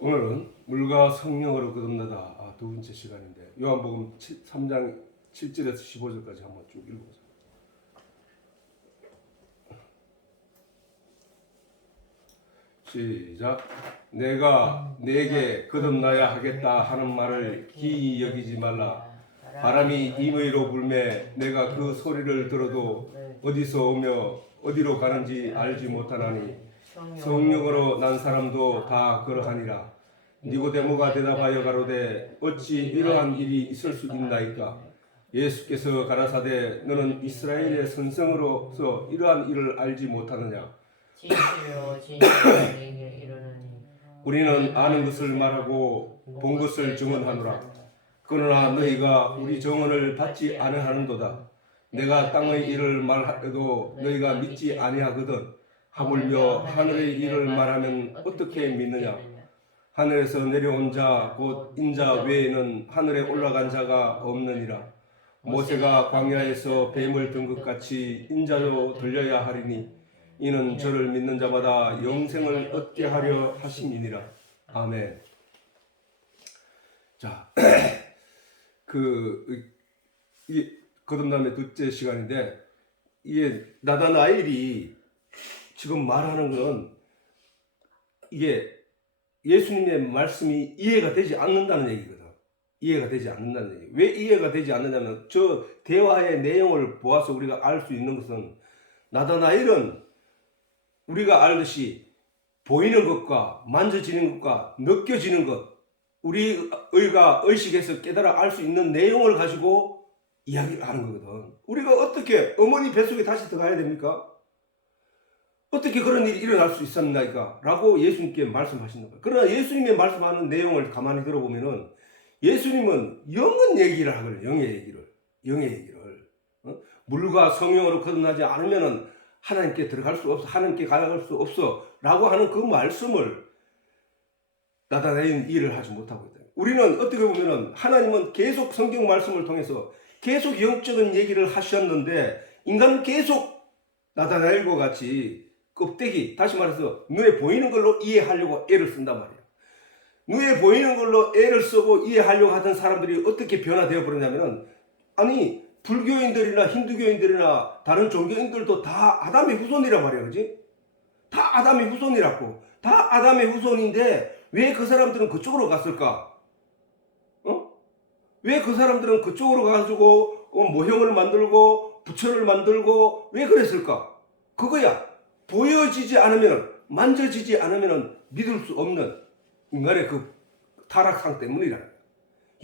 오늘은 물과 성령으로 거듭나다 두 번째 시간인데 요한복음 3장 7절에서 15절까지 한번 쭉 읽어보자. 시작. 내가 내게 거듭나야 하겠다 하는 말을 기이 여기지 말라. 바람이 임의로 불매 내가 그 소리를 들어도 어디서 오며 어디로 가는지 알지 못하나니 성령으로 난 사람도 다 그러하니라. 니고데모가 대답하여 가로되 어찌 이러한 일이 있을 수 있나이까. 예수께서 가라사대 너는 이스라엘의 선생으로서 이러한 일을 알지 못하느냐. 진실로 내게 이르노니 우리는 아는 것을 말하고 본 것을 증언하노라. 그러나 너희가 우리 증언을 받지 아니하는도다. 내가 땅의 일을 말해도 너희가 믿지 아니하거든. 하물며 하늘의 일을 말하면 어떻게 믿느냐. 하늘에서 내려온 자 곧 인자 외에는 하늘에 올라간 자가 없느니라. 모세가 광야에서 뱀을 든 것 같이 인자도 들려야 하리니 이는 저를 믿는 자마다 영생을 얻게 하려 하심이니라. 아멘. 자, 이게 거듭남의 둘째 시간인데 이게 나다나엘이 지금 말하는 건 이게 예수님의 말씀이 이해가 되지 않는다는 얘기거든. 이해가 되지 않는다는 얘기. 왜 이해가 되지 않느냐면 저 대화의 내용을 보아서 우리가 알 수 있는 것은 나다나엘은 우리가 알듯이 보이는 것과 만져지는 것과 느껴지는 것, 우리가 의식에서 깨달아 알 수 있는 내용을 가지고 이야기를 하는 거거든. 우리가 어떻게 어머니 뱃속에 다시 들어가야 됩니까? 어떻게 그런 일이 일어날 수 있었나이까? 라고 예수님께 말씀하신다. 그러나 예수님의 말씀하는 내용을 가만히 들어보면은 예수님은 영은 얘기를 하거든요. 영의 얘기를. 물과 성령으로 거듭나지 않으면은 하나님께 들어갈 수 없어. 하나님께 가져갈 수 없어. 라고 하는 그 말씀을 나다나엘은 이해를 하지 못하고 있다. 우리는 어떻게 보면은 하나님은 계속 성경 말씀을 통해서 계속 영적인 얘기를 하셨는데 인간은 계속 나다나엘과 같이 껍데기, 다시 말해서 눈에 보이는 걸로 이해하려고 애를 쓴단 말이에요. 눈에 보이는 걸로 애를 쓰고 이해하려고 하던 사람들이 어떻게 변화되어 버렸냐면은 아니 불교인들이나 힌두교인들이나 다른 종교인들도 다 아담의 후손이란 말이야. 그지? 다 아담의 후손이라고. 다 아담의 후손인데 왜 그 사람들은 그쪽으로 갔을까? 왜 그 사람들은 그쪽으로 가가지고 모형을 만들고 부처를 만들고 왜 그랬을까? 그거야. 보여지지 않으면, 만져지지 않으면 믿을 수 없는 인간의 그 타락상 때문이라.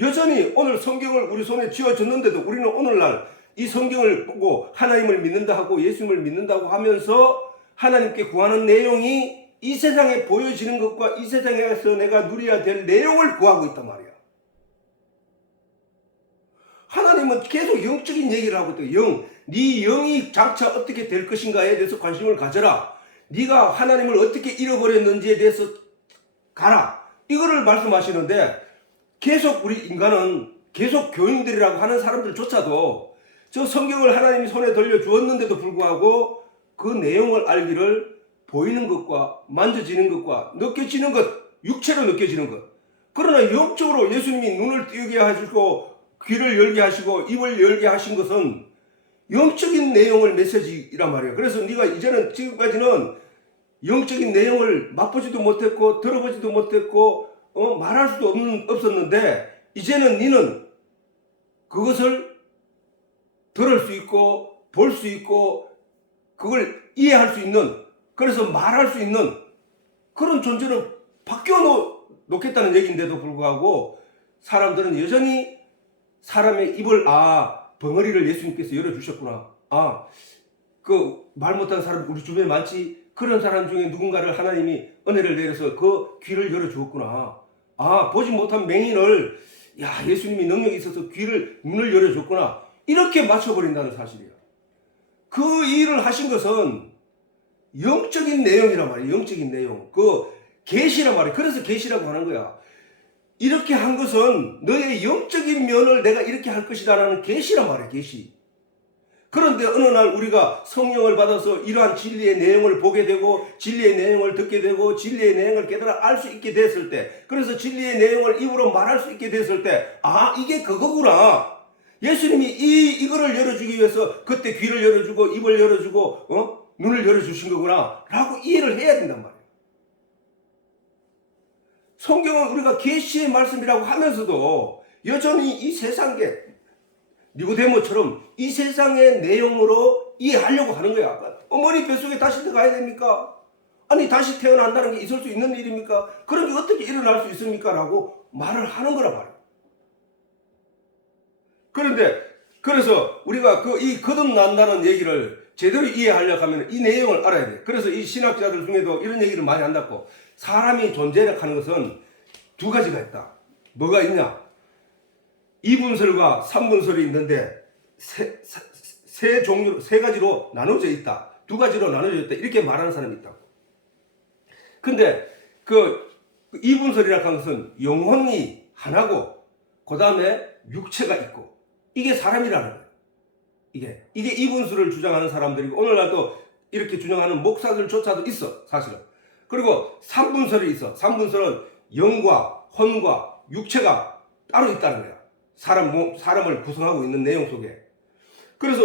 여전히 오늘 성경을 우리 손에 쥐어줬는데도 우리는 오늘날 이 성경을 보고 하나님을 믿는다 하고 예수님을 믿는다고 하면서 하나님께 구하는 내용이 이 세상에 보여지는 것과 이 세상에서 내가 누려야 될 내용을 구하고 있단 말이야. 하나님은 계속 영적인 얘기를 하고 있다. 네 영이 장차 어떻게 될 것인가에 대해서 관심을 가져라. 네가 하나님을 어떻게 잃어버렸는지에 대해서 가라. 이거를 말씀하시는데 계속 우리 인간은 계속 교인들이라고 하는 사람들조차도 저 성경을 하나님이 손에 돌려주었는데도 불구하고 그 내용을 알기를 보이는 것과 만져지는 것과 느껴지는 것, 육체로 느껴지는 것. 그러나 영적으로 예수님이 눈을 띄게 하시고 귀를 열게 하시고 입을 열게 하신 것은 영적인 내용을 메시지란 말이에요. 그래서 네가 이제는 지금까지는 영적인 내용을 맛보지도 못했고 들어보지도 못했고 말할 수도 없었는데 이제는 너는 그것을 들을 수 있고 볼 수 있고 그걸 이해할 수 있는, 그래서 말할 수 있는 그런 존재로 바뀌어 놓겠다는 얘기인데도 불구하고 사람들은 여전히 사람의 입을 벙어리를 예수님께서 열어주셨구나. 그 말 못하는 사람 우리 주변에 많지. 그런 사람 중에 누군가를 하나님이 은혜를 내려서 그 귀를 열어주었구나. 보지 못한 맹인을 예수님이 능력이 있어서 눈을 열어줬구나. 이렇게 맞춰버린다는 사실이야. 그 일을 하신 것은 영적인 내용이란 말이야. 영적인 내용. 그 계시란 말이야. 그래서 계시라고 하는 거야. 이렇게 한 것은 너의 영적인 면을 내가 이렇게 할 것이다라는 계시란 말이야. 계시. 그런데 어느 날 우리가 성령을 받아서 이러한 진리의 내용을 보게 되고 진리의 내용을 듣게 되고 진리의 내용을 깨달아 알 수 있게 됐을 때, 그래서 진리의 내용을 입으로 말할 수 있게 됐을 때, 아, 이게 그거구나. 예수님이 이거를 열어주기 위해서 그때 귀를 열어주고 입을 열어주고 눈을 열어주신 거구나 라고 이해를 해야 된단 말이에요. 성경은 우리가 계시의 말씀이라고 하면서도 여전히 이 세상에 니고데모처럼 이 세상의 내용으로 이해하려고 하는 거야. 어머니 뱃속에 다시 들어가야 됩니까? 아니 다시 태어난다는 게 있을 수 있는 일입니까? 그런 게 어떻게 일어날 수 있습니까? 라고 말을 하는 거란 말이야. 그런데 그래서 우리가 이 거듭난다는 얘기를 제대로 이해하려고 하면 이 내용을 알아야 돼. 그래서 이 신학자들 중에도 이런 얘기를 많이 한다고. 사람이 존재를 하는 것은 두 가지가 있다. 뭐가 있냐? 2분설과 3분설이 있는데 세 가지로 나눠져 있다. 두 가지로 나눠져 있다. 이렇게 말하는 사람이 있다고. 근데 그 2분설이라고 하는 것은 영혼이 하나고 그 다음에 육체가 있고 이게 사람이라는 거예요. 이게 2분설을 주장하는 사람들이고 오늘날도 이렇게 주장하는 목사들조차도 있어, 사실은. 그리고 3분설이 있어. 3분설은 영과 혼과 육체가 따로 있다는 거야. 사람을 구성하고 있는 내용 속에. 그래서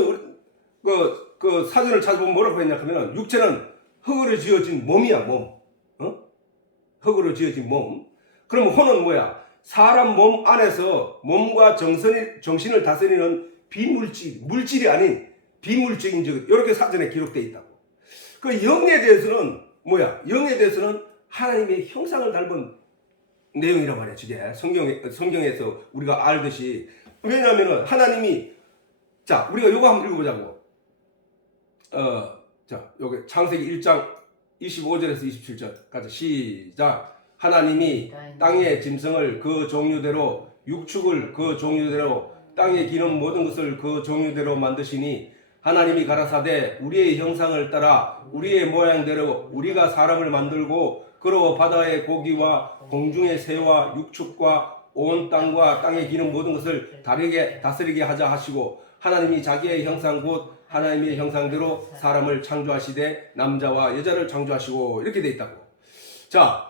그 사전을 찾아보면 뭐라고 했냐 하면 육체는 흙으로 지어진 몸이야, 몸. 흙으로 지어진 몸. 그러면 혼은 뭐야? 사람 몸 안에서 몸과 정신을 다스리는 물질이 아닌 비물질인 적, 이렇게 사전에 기록되어 있다고. 그 영에 대해서는 뭐야? 영에 대해서는 하나님의 형상을 닮은 내용이란 말이야, 저게. 성경에서 우리가 알듯이. 왜냐하면은 하나님이, 자, 우리가 요거 한번 읽어보자고. 자, 요게 창세기 1장 25절에서 27절까지 시작. 하나님이 땅의 짐승을 그 종류대로, 육축을 그 종류대로, 땅에 기는 모든 것을 그 종류대로 만드시니 하나님이 가라사대 우리의 형상을 따라 우리의 모양대로 우리가 사람을 만들고 그로 바다의 고기와 공중의 새와 육축과 온 땅과 땅에 기는 모든 것을 다스리게 하자 하시고 하나님이 자기의 형상 곧 하나님의 형상대로 사람을 창조하시되 남자와 여자를 창조하시고 이렇게 돼 있다고. 자,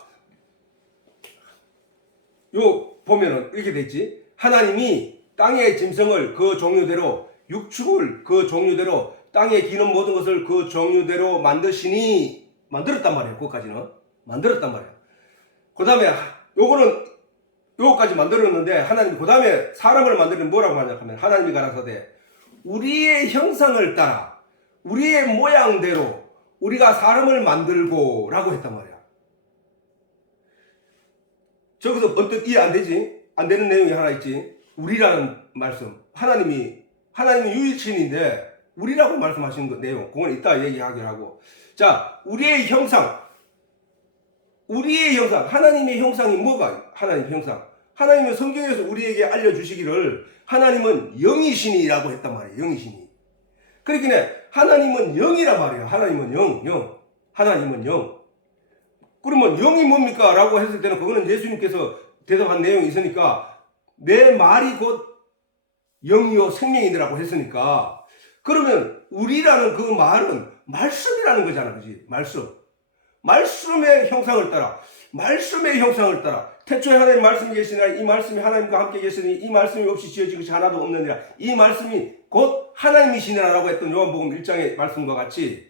요 보면은 이렇게 돼 있지. 하나님이 땅의 짐승을 그 종류대로 육축을 그 종류대로 땅에 기는 모든 것을 그 종류대로 만드시니 만들었단 말이에요. 그것까지는 만들었단 말이에요. 그 다음에 요거까지 만들었는데 하나님이 그 다음에 사람을 만드는 뭐라고 하냐 하면 하나님이 가라사대 우리의 형상을 따라 우리의 모양대로 우리가 사람을 만들고 라고 했단 말이야. 저기서 언뜻 이해 안 되지? 안 되는 내용이 하나 있지. 우리라는 말씀. 하나님이 유일신인데 우리라고 말씀하시는 그 내용. 그건 이따 얘기하기로 하고. 자, 우리의 형상. 하나님의 형상이 뭐가? 하나님의 형상. 하나님은 성경에서 우리에게 알려주시기를 하나님은 영이신이라고 했단 말이에요. 영이신이. 그러니까 하나님은 영이란 말이에요. 하나님은 영. 하나님은 영. 그러면 영이 뭡니까? 라고 했을 때는 그거는 예수님께서 대답한 내용이 있으니까 내 말이 곧 영이요 생명이라고 했으니까 그러면 우리라는 그 말은 말씀이라는 거잖아. 그지? 말씀의 형상을 따라 태초에 하나님 말씀이 계시니라 이 말씀이 하나님과 함께 계시니 이 말씀이 없이 지어진 것이 하나도 없느니라 이 말씀이 곧 하나님이시니라라고 했던 요한복음 1장의 말씀과 같이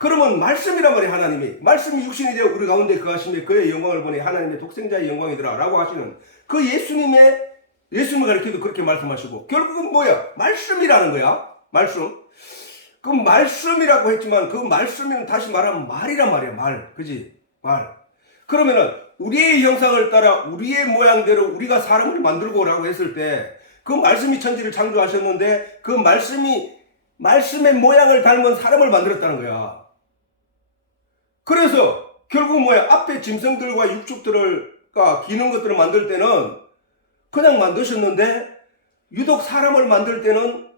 그러면 말씀이란 말이에요. 하나님이 말씀이 육신이 되어 우리 가운데 거하시며 그의 영광을 보니 하나님의 독생자의 영광이더라 라고 하시는 그 예수님을 가리켜도 그렇게 말씀하시고 결국은 뭐야? 말씀이라는 거야. 말씀. 그 말씀이라고 했지만 그 말씀은 다시 말하면 말이란 말이야. 말. 그지? 말. 그러면은 우리의 형상을 따라 우리의 모양대로 우리가 사람을 만들고 라고 했을 때 그 말씀이 천지를 창조하셨는데 그 말씀의 모양을 닮은 사람을 만들었다는 거야. 그래서 결국 뭐야? 앞에 짐승들과 육축들과 기는 것들을 만들 때는 그냥 만드셨는데 유독 사람을 만들 때는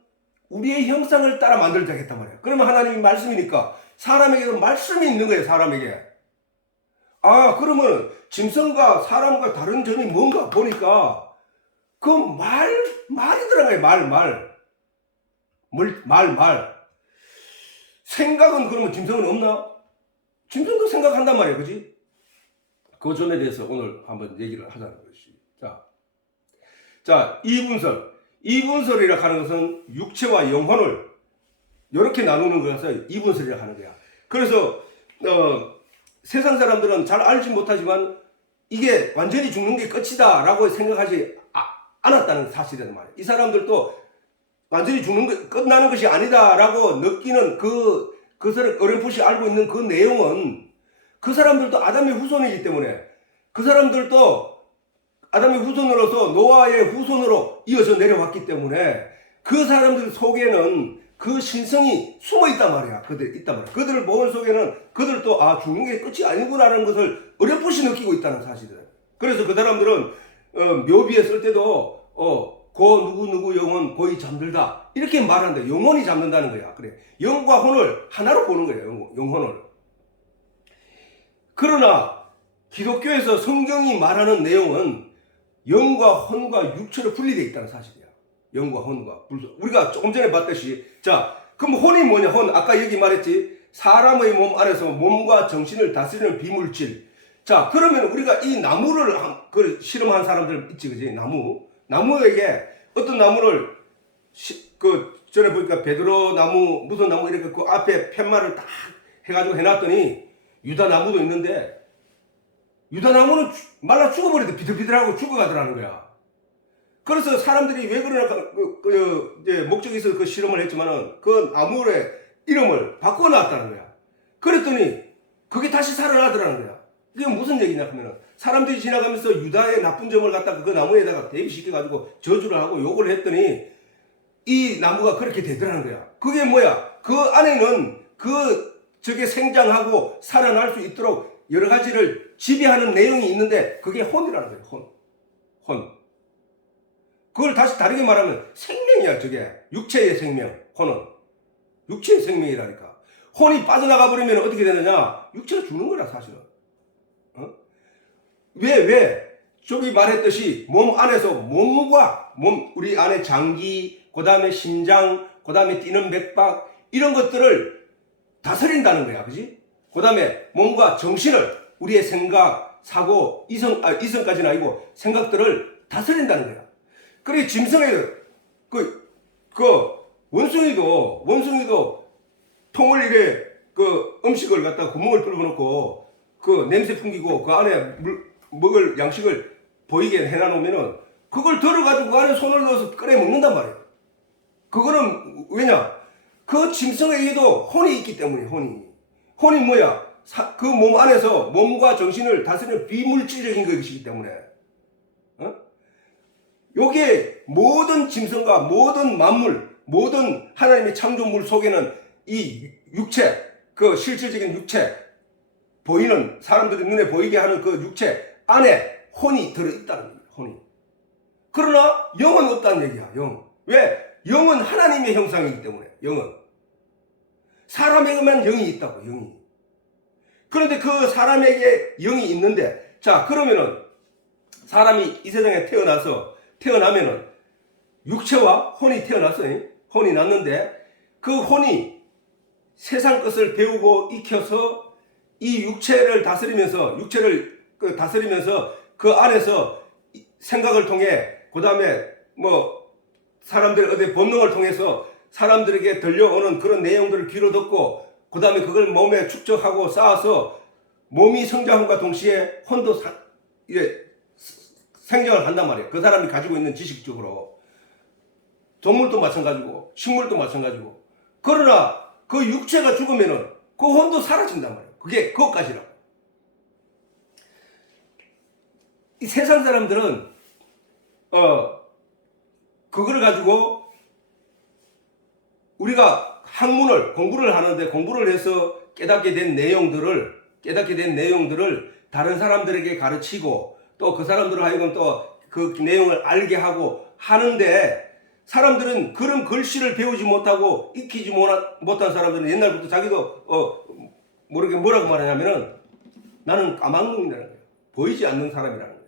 우리의 형상을 따라 만들자 했단 말이야. 그러면 하나님이 말씀이니까 사람에게도 말씀이 있는 거예요. 사람에게. 아, 그러면 짐승과 사람과 다른 점이 뭔가 보니까 그 말이 들어가요. 말. 말. 생각은 그러면 짐승은 없나? 짐승도 생각한단 말이야, 그지? 그 점에 대해서 오늘 한번 얘기를 하자는 것이. 자, 이분설이라 하는 것은 육체와 영혼을 이렇게 나누는 거라서 이분설이라 하는 거야. 그래서 세상 사람들은 잘 알지 못하지만 이게 완전히 죽는 게 끝이다 라고 생각하지 않았다는 사실이란 말이야. 이 사람들도 완전히 끝나는 것이 아니다 라고 느끼는 그것을 어렴풋이 알고 있는 그 내용은 그 사람들도 아담의 후손이기 때문에 그 사람들도 아담의 후손으로서 노아의 후손으로 이어져 내려왔기 때문에 그 사람들 속에는 그 신성이 숨어 있단 말이야. 그들을 보는 속에는 그들도 죽는 게 끝이 아니구나라는 것을 어렴풋이 느끼고 있다는 사실이다. 그래서 그 사람들은 묘비에 쓸 때도 고 누구 영혼 거의 잠들다 이렇게 말한다. 영혼이 잠든다는 거야. 그래. 영과 혼을 하나로 보는 거예요. 영혼을. 그러나 기독교에서 성경이 말하는 내용은 영과 혼과 육체로 분리되어 있다는 사실이야. 영과 혼과 우리가 조금 전에 봤듯이 그럼 혼이 뭐냐? 혼 아까 여기 말했지. 사람의 몸 안에서 몸과 정신을 다스리는 비물질. 그러면 우리가 이 나무를 실험한 사람들 있지, 그지? 나무에게 어떤 나무를 전에 보니까 베드로 나무 무슨 나무 이렇게 그 앞에 팻말을 딱 해가지고 해놨더니 유다나무도 있는데 유다나무는 말라 죽어버리대. 비틀비틀하고 죽어가더라는 거야. 그래서 사람들이 왜 그러나 이제 목적이 있어서 그 실험을 했지만은 그 나무의 이름을 바꿔놨다는 거야. 그랬더니 그게 다시 살아나더라는 거야. 그게 무슨 얘기냐 하면은 사람들이 지나가면서 유다의 나쁜 점을 갖다가 그 나무에다가 대비시켜가지고 저주를 하고 욕을 했더니 이 나무가 그렇게 되더라는 거야. 그게 뭐야? 그 안에는 저게 생장하고 살아날 수 있도록 여러 가지를 지배하는 내용이 있는데 그게 혼이라는 거예요. 혼. 그걸 다시 다르게 말하면 생명이야. 저게 육체의 생명. 혼은 육체의 생명이라니까. 혼이 빠져나가 버리면 어떻게 되느냐? 육체가 죽는 거라 사실은. 왜? 저기 말했듯이 몸 안에서 우리 안에 장기, 그 다음에 심장, 그 다음에 뛰는 맥박 이런 것들을 다스린다는 거야. 그지? 그 다음에 몸과 정신을 우리의 생각, 사고, 이성까지는 아니고 생각들을 다스린다는 거야. 그래 짐승의 원숭이도 통을 이래 음식을 갖다가 구멍을 뚫어놓고 냄새 풍기고 그 안에 먹을 양식을 보이게 해놔놓으면은 그걸 들어가지고 그 안에 손을 넣어서 끓여 먹는단 말이에요. 그거는 왜냐? 그 짐승에게도 혼이 있기 때문에 혼이 뭐야? 그 몸 안에서 몸과 정신을 다스리는 비물질적인 것이기 때문에 요게 모든 짐승과 모든 만물, 모든 하나님의 창조물 속에는 이 육체, 그 실질적인 육체, 보이는 사람들이 눈에 보이게 하는 그 육체 안에 혼이 들어있다는 거예요. 혼이. 그러나 영은 없다는 얘기야. 왜? 영은 하나님의 형상이기 때문에. 영은 사람에게만 영이 있다고. 영이. 그런데 그 사람에게 영이 있는데 그러면은 사람이 이 세상에 태어나면은 육체와 혼이 태어났어요. 혼이 났는데 그 혼이 세상 것을 배우고 익혀서 이 육체를 다스리면서 그 안에서 생각을 통해 그 다음에 사람들 어디 본능을 통해서 사람들에게 들려오는 그런 내용들을 귀로 듣고 그 다음에 그걸 몸에 축적하고 쌓아서 몸이 성장함과 동시에 혼도 생장을 한단 말이에요. 그 사람이 가지고 있는 지식적으로. 동물도 마찬가지고 식물도 마찬가지고. 그러나 그 육체가 죽으면은 그 혼도 사라진단 말이에요. 그게 그것까지라고. 이 세상 사람들은 그거를 가지고 우리가 공부를 하는데 공부를 해서 깨닫게 된 내용들을 다른 사람들에게 가르치고 또 그 사람들을 하여금 또 그 내용을 알게 하고 하는데 사람들은 그런 글씨를 배우지 못하고 익히지 못한 사람들은 옛날부터 자기도 뭐라고 말하냐면은 나는 까막눈이라는 거예요. 보이지 않는 사람이라는 거예요.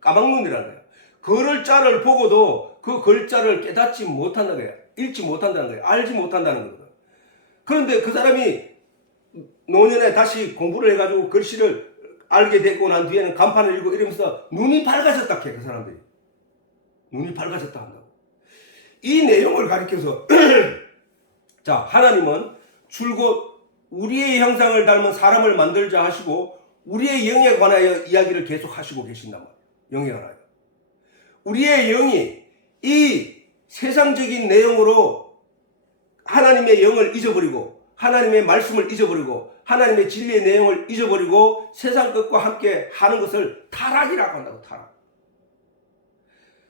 까막눈이라는 거예요. 글자를 보고도 그 글자를 깨닫지 못한다는 거예요. 읽지 못한다는 거예요. 알지 못한다는 거거든. 그런데 그 사람이 노년에 다시 공부를 해가지고 글씨를 알게 되고 난 뒤에는 간판을 읽고 이러면서 눈이 밝아졌다 해, 그 사람들이. 눈이 밝아졌다 한다고. 이 내용을 가리켜서 자, 하나님은 줄곧 우리의 형상을 닮은 사람을 만들자 하시고 우리의 영에 관하여 이야기를 계속 하시고 계신단 말이에요. 영에 관하여. 우리의 영이 이 세상적인 내용으로 하나님의 영을 잊어버리고 하나님의 말씀을 잊어버리고 하나님의 진리의 내용을 잊어버리고 세상 것과 함께 하는 것을 타락이라고 한다고. 타락.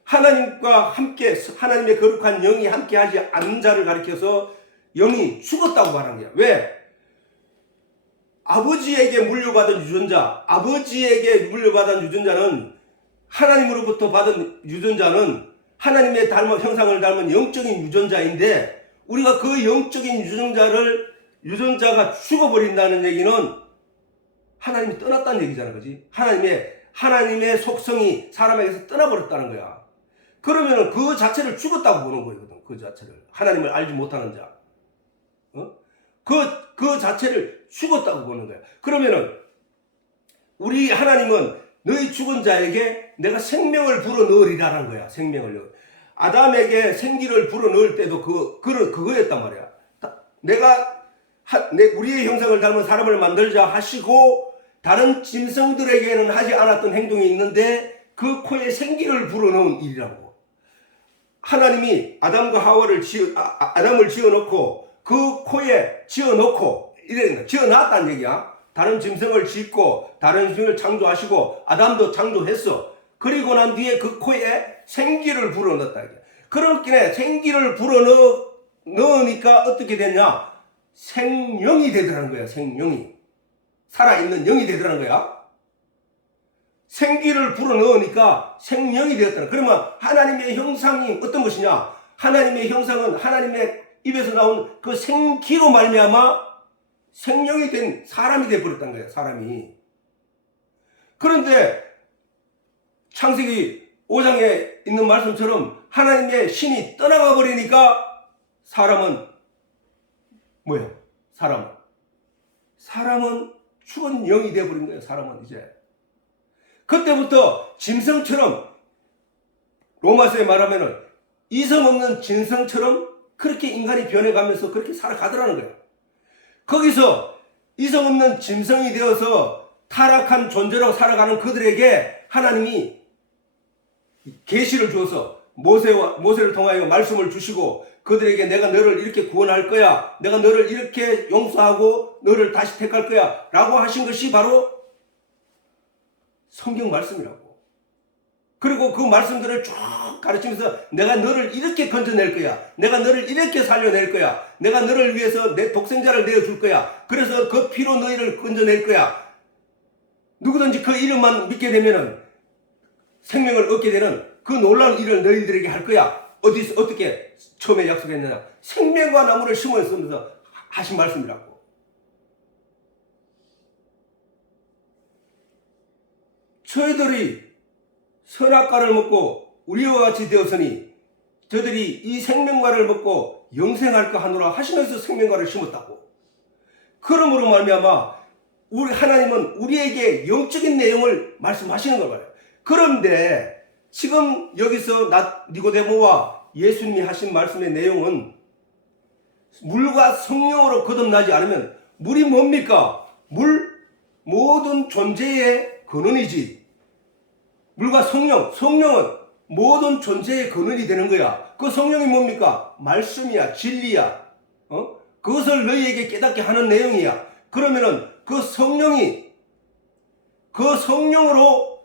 하나님과 함께 하나님의 거룩한 영이 함께 하지 않는 자를 가리켜서 영이 죽었다고 말한 거야. 왜? 아버지에게 물려받은 유전자, 아버지에게 물려받은 유전자는 하나님으로부터 받은 유전자는 하나님의 형상을 닮은 영적인 유전자인데 우리가 그 영적인 유전자가 죽어버린다는 얘기는 하나님이 떠났다는 얘기잖아. 그지? 하나님의 속성이 사람에게서 떠나버렸다는 거야. 그러면은 그 자체를 죽었다고 보는 거거든. 그 자체를. 하나님을 알지 못하는 자. 그 자체를 죽었다고 보는 거야. 그러면은 우리 하나님은 너희 죽은 자에게 내가 생명을 불어넣으리라는 거야. 생명을. 아담에게 생기를 불어넣을 때도 그거였단 말이야. 우리의 형상을 닮은 사람을 만들자 하시고 다른 짐승들에게는 하지 않았던 행동이 있는데 그 코에 생기를 불어넣은 일이라고. 하나님이 아담과 하와를 아담을 지어놓고 그 코에 지어놓고 지어놨다는 얘기야. 다른 짐승을 짓고 다른 짐승을 창조하시고 아담도 창조했어. 그리고 난 뒤에 그 코에 생기를 불어넣었다. 그렇기에 생기를 불어넣으니까 어떻게 됐냐? 생명이 되더라는 거야. 생명이. 살아있는 영이 되더라는 거야. 생기를 불어넣으니까 생명이 되었다. 그러면 하나님의 형상이 어떤 것이냐? 하나님의 형상은 하나님의 입에서 나온 그 생기로 말미암아 생명이 된 사람이 되어버렸다는 거예요. 사람이. 그런데 창세기 5장에 있는 말씀처럼 하나님의 신이 떠나가 버리니까 사람은 뭐예요? 사람은 죽은 영이 되어버린 거예요. 사람은 이제. 그때부터 짐승처럼 로마서에 말하면은 이성 없는 짐승처럼 그렇게 인간이 변해가면서 그렇게 살아가더라는 거예요. 거기서 이성 없는 짐승이 되어서 타락한 존재로 살아가는 그들에게 하나님이 계시를 주어서 모세를 통하여 말씀을 주시고 그들에게 내가 너를 이렇게 구원할 거야. 내가 너를 이렇게 용서하고 너를 다시 택할 거야. 라고 하신 것이 바로 성경 말씀이라고. 그리고 그 말씀들을 쭉 가르치면서 내가 너를 이렇게 건져낼 거야. 내가 너를 이렇게 살려낼 거야. 내가 너를 위해서 내 독생자를 내어줄 거야. 그래서 그 피로 너희를 건져낼 거야. 누구든지 그 이름만 믿게 되면은 생명을 얻게 되는 그 놀라운 일을 너희들에게 할 거야. 어떻게 처음에 약속했느냐? 생명과 나무를 심어서 하신 말씀이라고. 저희들이 선악과를 먹고 우리와 같이 되었으니 저들이 이 생명과를 먹고 영생할까 하노라 하시면서 생명과를 심었다고. 그러므로 말미암아 우리 하나님은 우리에게 영적인 내용을 말씀하시는 걸 말이에요. 그런데 지금 여기서 니고데모와 예수님이 하신 말씀의 내용은 물과 성령으로 거듭나지 않으면 물이 뭡니까? 모든 존재의 근원이지. 물과 성령은 모든 존재의 근원이 되는 거야. 그 성령이 뭡니까? 말씀이야, 진리야. 그것을 너희에게 깨닫게 하는 내용이야. 그러면은 그 성령으로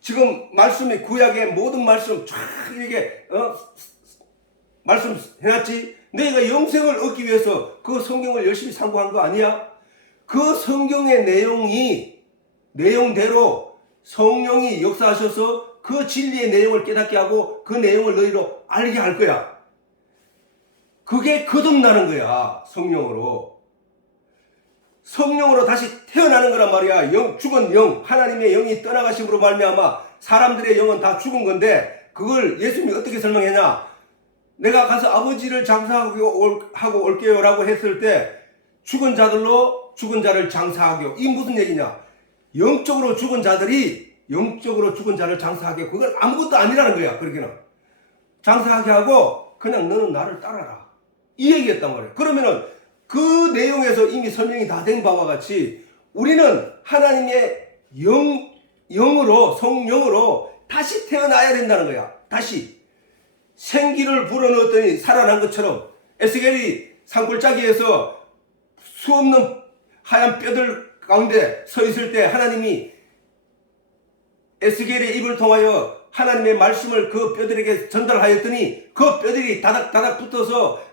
지금 말씀이 구약의 모든 말씀 쫙 이렇게 말씀해놨지. 너희가 영생을 얻기 위해서 그 성경을 열심히 상고한 거 아니야? 그 성경의 내용대로 성령이 역사하셔서 그 진리의 내용을 깨닫게 하고 그 내용을 너희로 알게 할 거야. 그게 거듭나는 거야. 성령으로 다시 태어나는 거란 말이야. 죽은 영, 하나님의 영이 떠나가심으로 말미암아 사람들의 영은 다 죽은 건데 그걸 예수님이 어떻게 설명했냐? 내가 가서 아버지를 장사하고 올게요라고 했을 때 죽은 자들로 죽은 자를 장사하게요. 이 무슨 얘기냐? 영적으로 죽은 자들이 영적으로 죽은 자를 장사하게, 그건 아무것도 아니라는 거야. 그렇게는 장사하게 하고 그냥 너는 나를 따라라, 이 얘기했단 말이에요. 그러면은 그 내용에서 이미 설명이 다 된 바와 같이 우리는 하나님의 영으로, 성령으로 다시 태어나야 된다는 거야. 다시 생기를 불어넣었더니 살아난 것처럼 에스겔이 산골짜기에서 수없는 하얀 뼈들 가운데 서 있을 때 하나님이 에스겔의 입을 통하여 하나님의 말씀을 그 뼈들에게 전달하였더니 그 뼈들이 다닥다닥 붙어서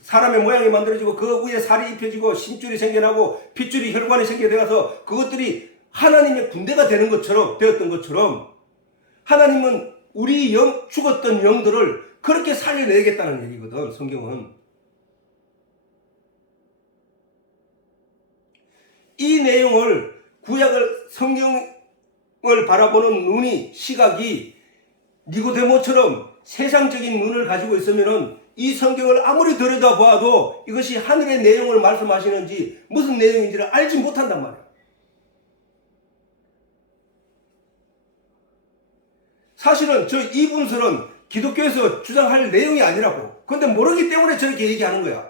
사람의 모양이 만들어지고 그 위에 살이 입혀지고 심줄이 생겨나고 핏줄이 혈관이 생겨나서 그것들이 하나님의 군대가 되는 것처럼, 되었던 것처럼 하나님은 우리 죽었던 영들을 그렇게 살려내겠다는 얘기거든. 성경은 이 내용을, 구약을, 성경을 바라보는 눈이, 시각이 니고데모처럼 세상적인 눈을 가지고 있으면은 이 성경을 아무리 들여다봐도 이것이 하늘의 내용을 말씀하시는지 무슨 내용인지를 알지 못한단 말이야. 사실은 저 이분설은 기독교에서 주장할 내용이 아니라고. 근데 모르기 때문에 저렇게 얘기하는 거야.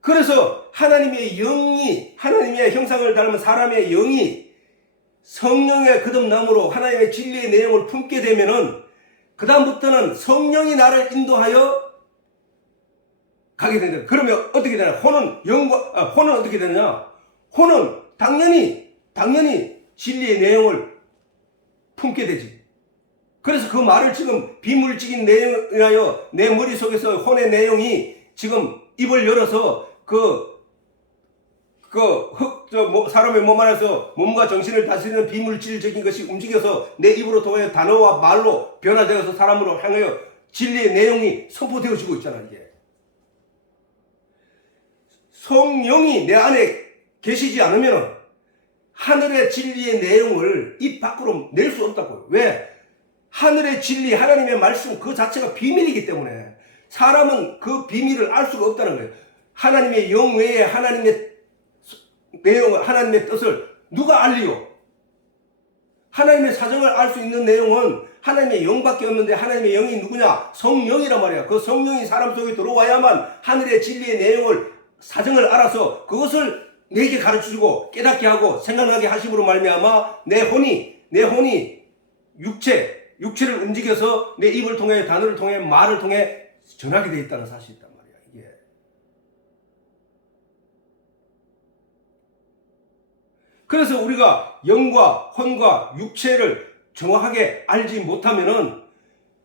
그래서 하나님의 영이, 하나님의 형상을 닮은 사람의 영이 성령의 거듭남으로 하나님의 진리의 내용을 품게 되면은 그 다음부터는 성령이 나를 인도하여 가게 된다. 그러면 어떻게 되냐? 혼은 어떻게 되느냐? 혼은 당연히 진리의 내용을 품게 되지. 그래서 그 말을 지금 비물질인 내용이라여 내 머릿속에서 혼의 내용이 지금 입을 열어서 사람의 몸 안에서 몸과 정신을 다스리는 비물질적인 것이 움직여서 내 입으로 통해 단어와 말로 변화되어서 사람으로 향하여 진리의 내용이 선포되어지고 있잖아. 이게 성령이 내 안에 계시지 않으면 하늘의 진리의 내용을 입 밖으로 낼 수 없다고요. 왜? 하늘의 진리, 하나님의 말씀 그 자체가 비밀이기 때문에 사람은 그 비밀을 알 수가 없다는 거예요. 하나님의 영 외에 하나님의 내용을, 하나님의 뜻을 누가 알리요? 하나님의 사정을 알 수 있는 내용은 하나님의 영밖에 없는데 하나님의 영이 누구냐? 성령이란 말이야. 그 성령이 사람 속에 들어와야만 하늘의 진리의 내용을, 사정을 알아서 그것을 내게 가르쳐주고 깨닫게 하고 생각나게 하심으로 말미암아 내 혼이 육체를 움직여서 내 입을 통해, 단어를 통해, 말을 통해 전하게 되어 있다는 사실이 있단 말이야. 이게. 그래서 우리가 영과 혼과 육체를 정확하게 알지 못하면은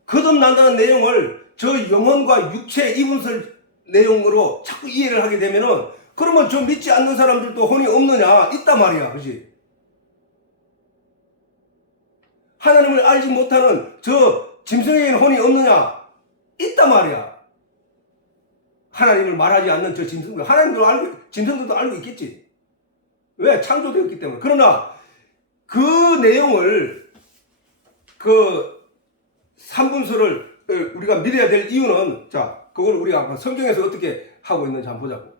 거듭난다는 내용을 저 영혼과 육체 이분설 내용으로 자꾸 이해를 하게 되면은 그러면 저 믿지 않는 사람들도 혼이 없느냐? 있단 말이야. 그지? 하나님을 알지 못하는 저 짐승에게는 혼이 없느냐? 있단 말이야. 하나님을 말하지 않는 저 짐승들, 짐승들도 알고 있겠지. 왜? 창조되었기 때문에. 그러나 그 내용을, 그 삼분수를 우리가 믿어야 될 이유는, 자, 그걸 우리가 성경에서 어떻게 하고 있는지 한번 보자고.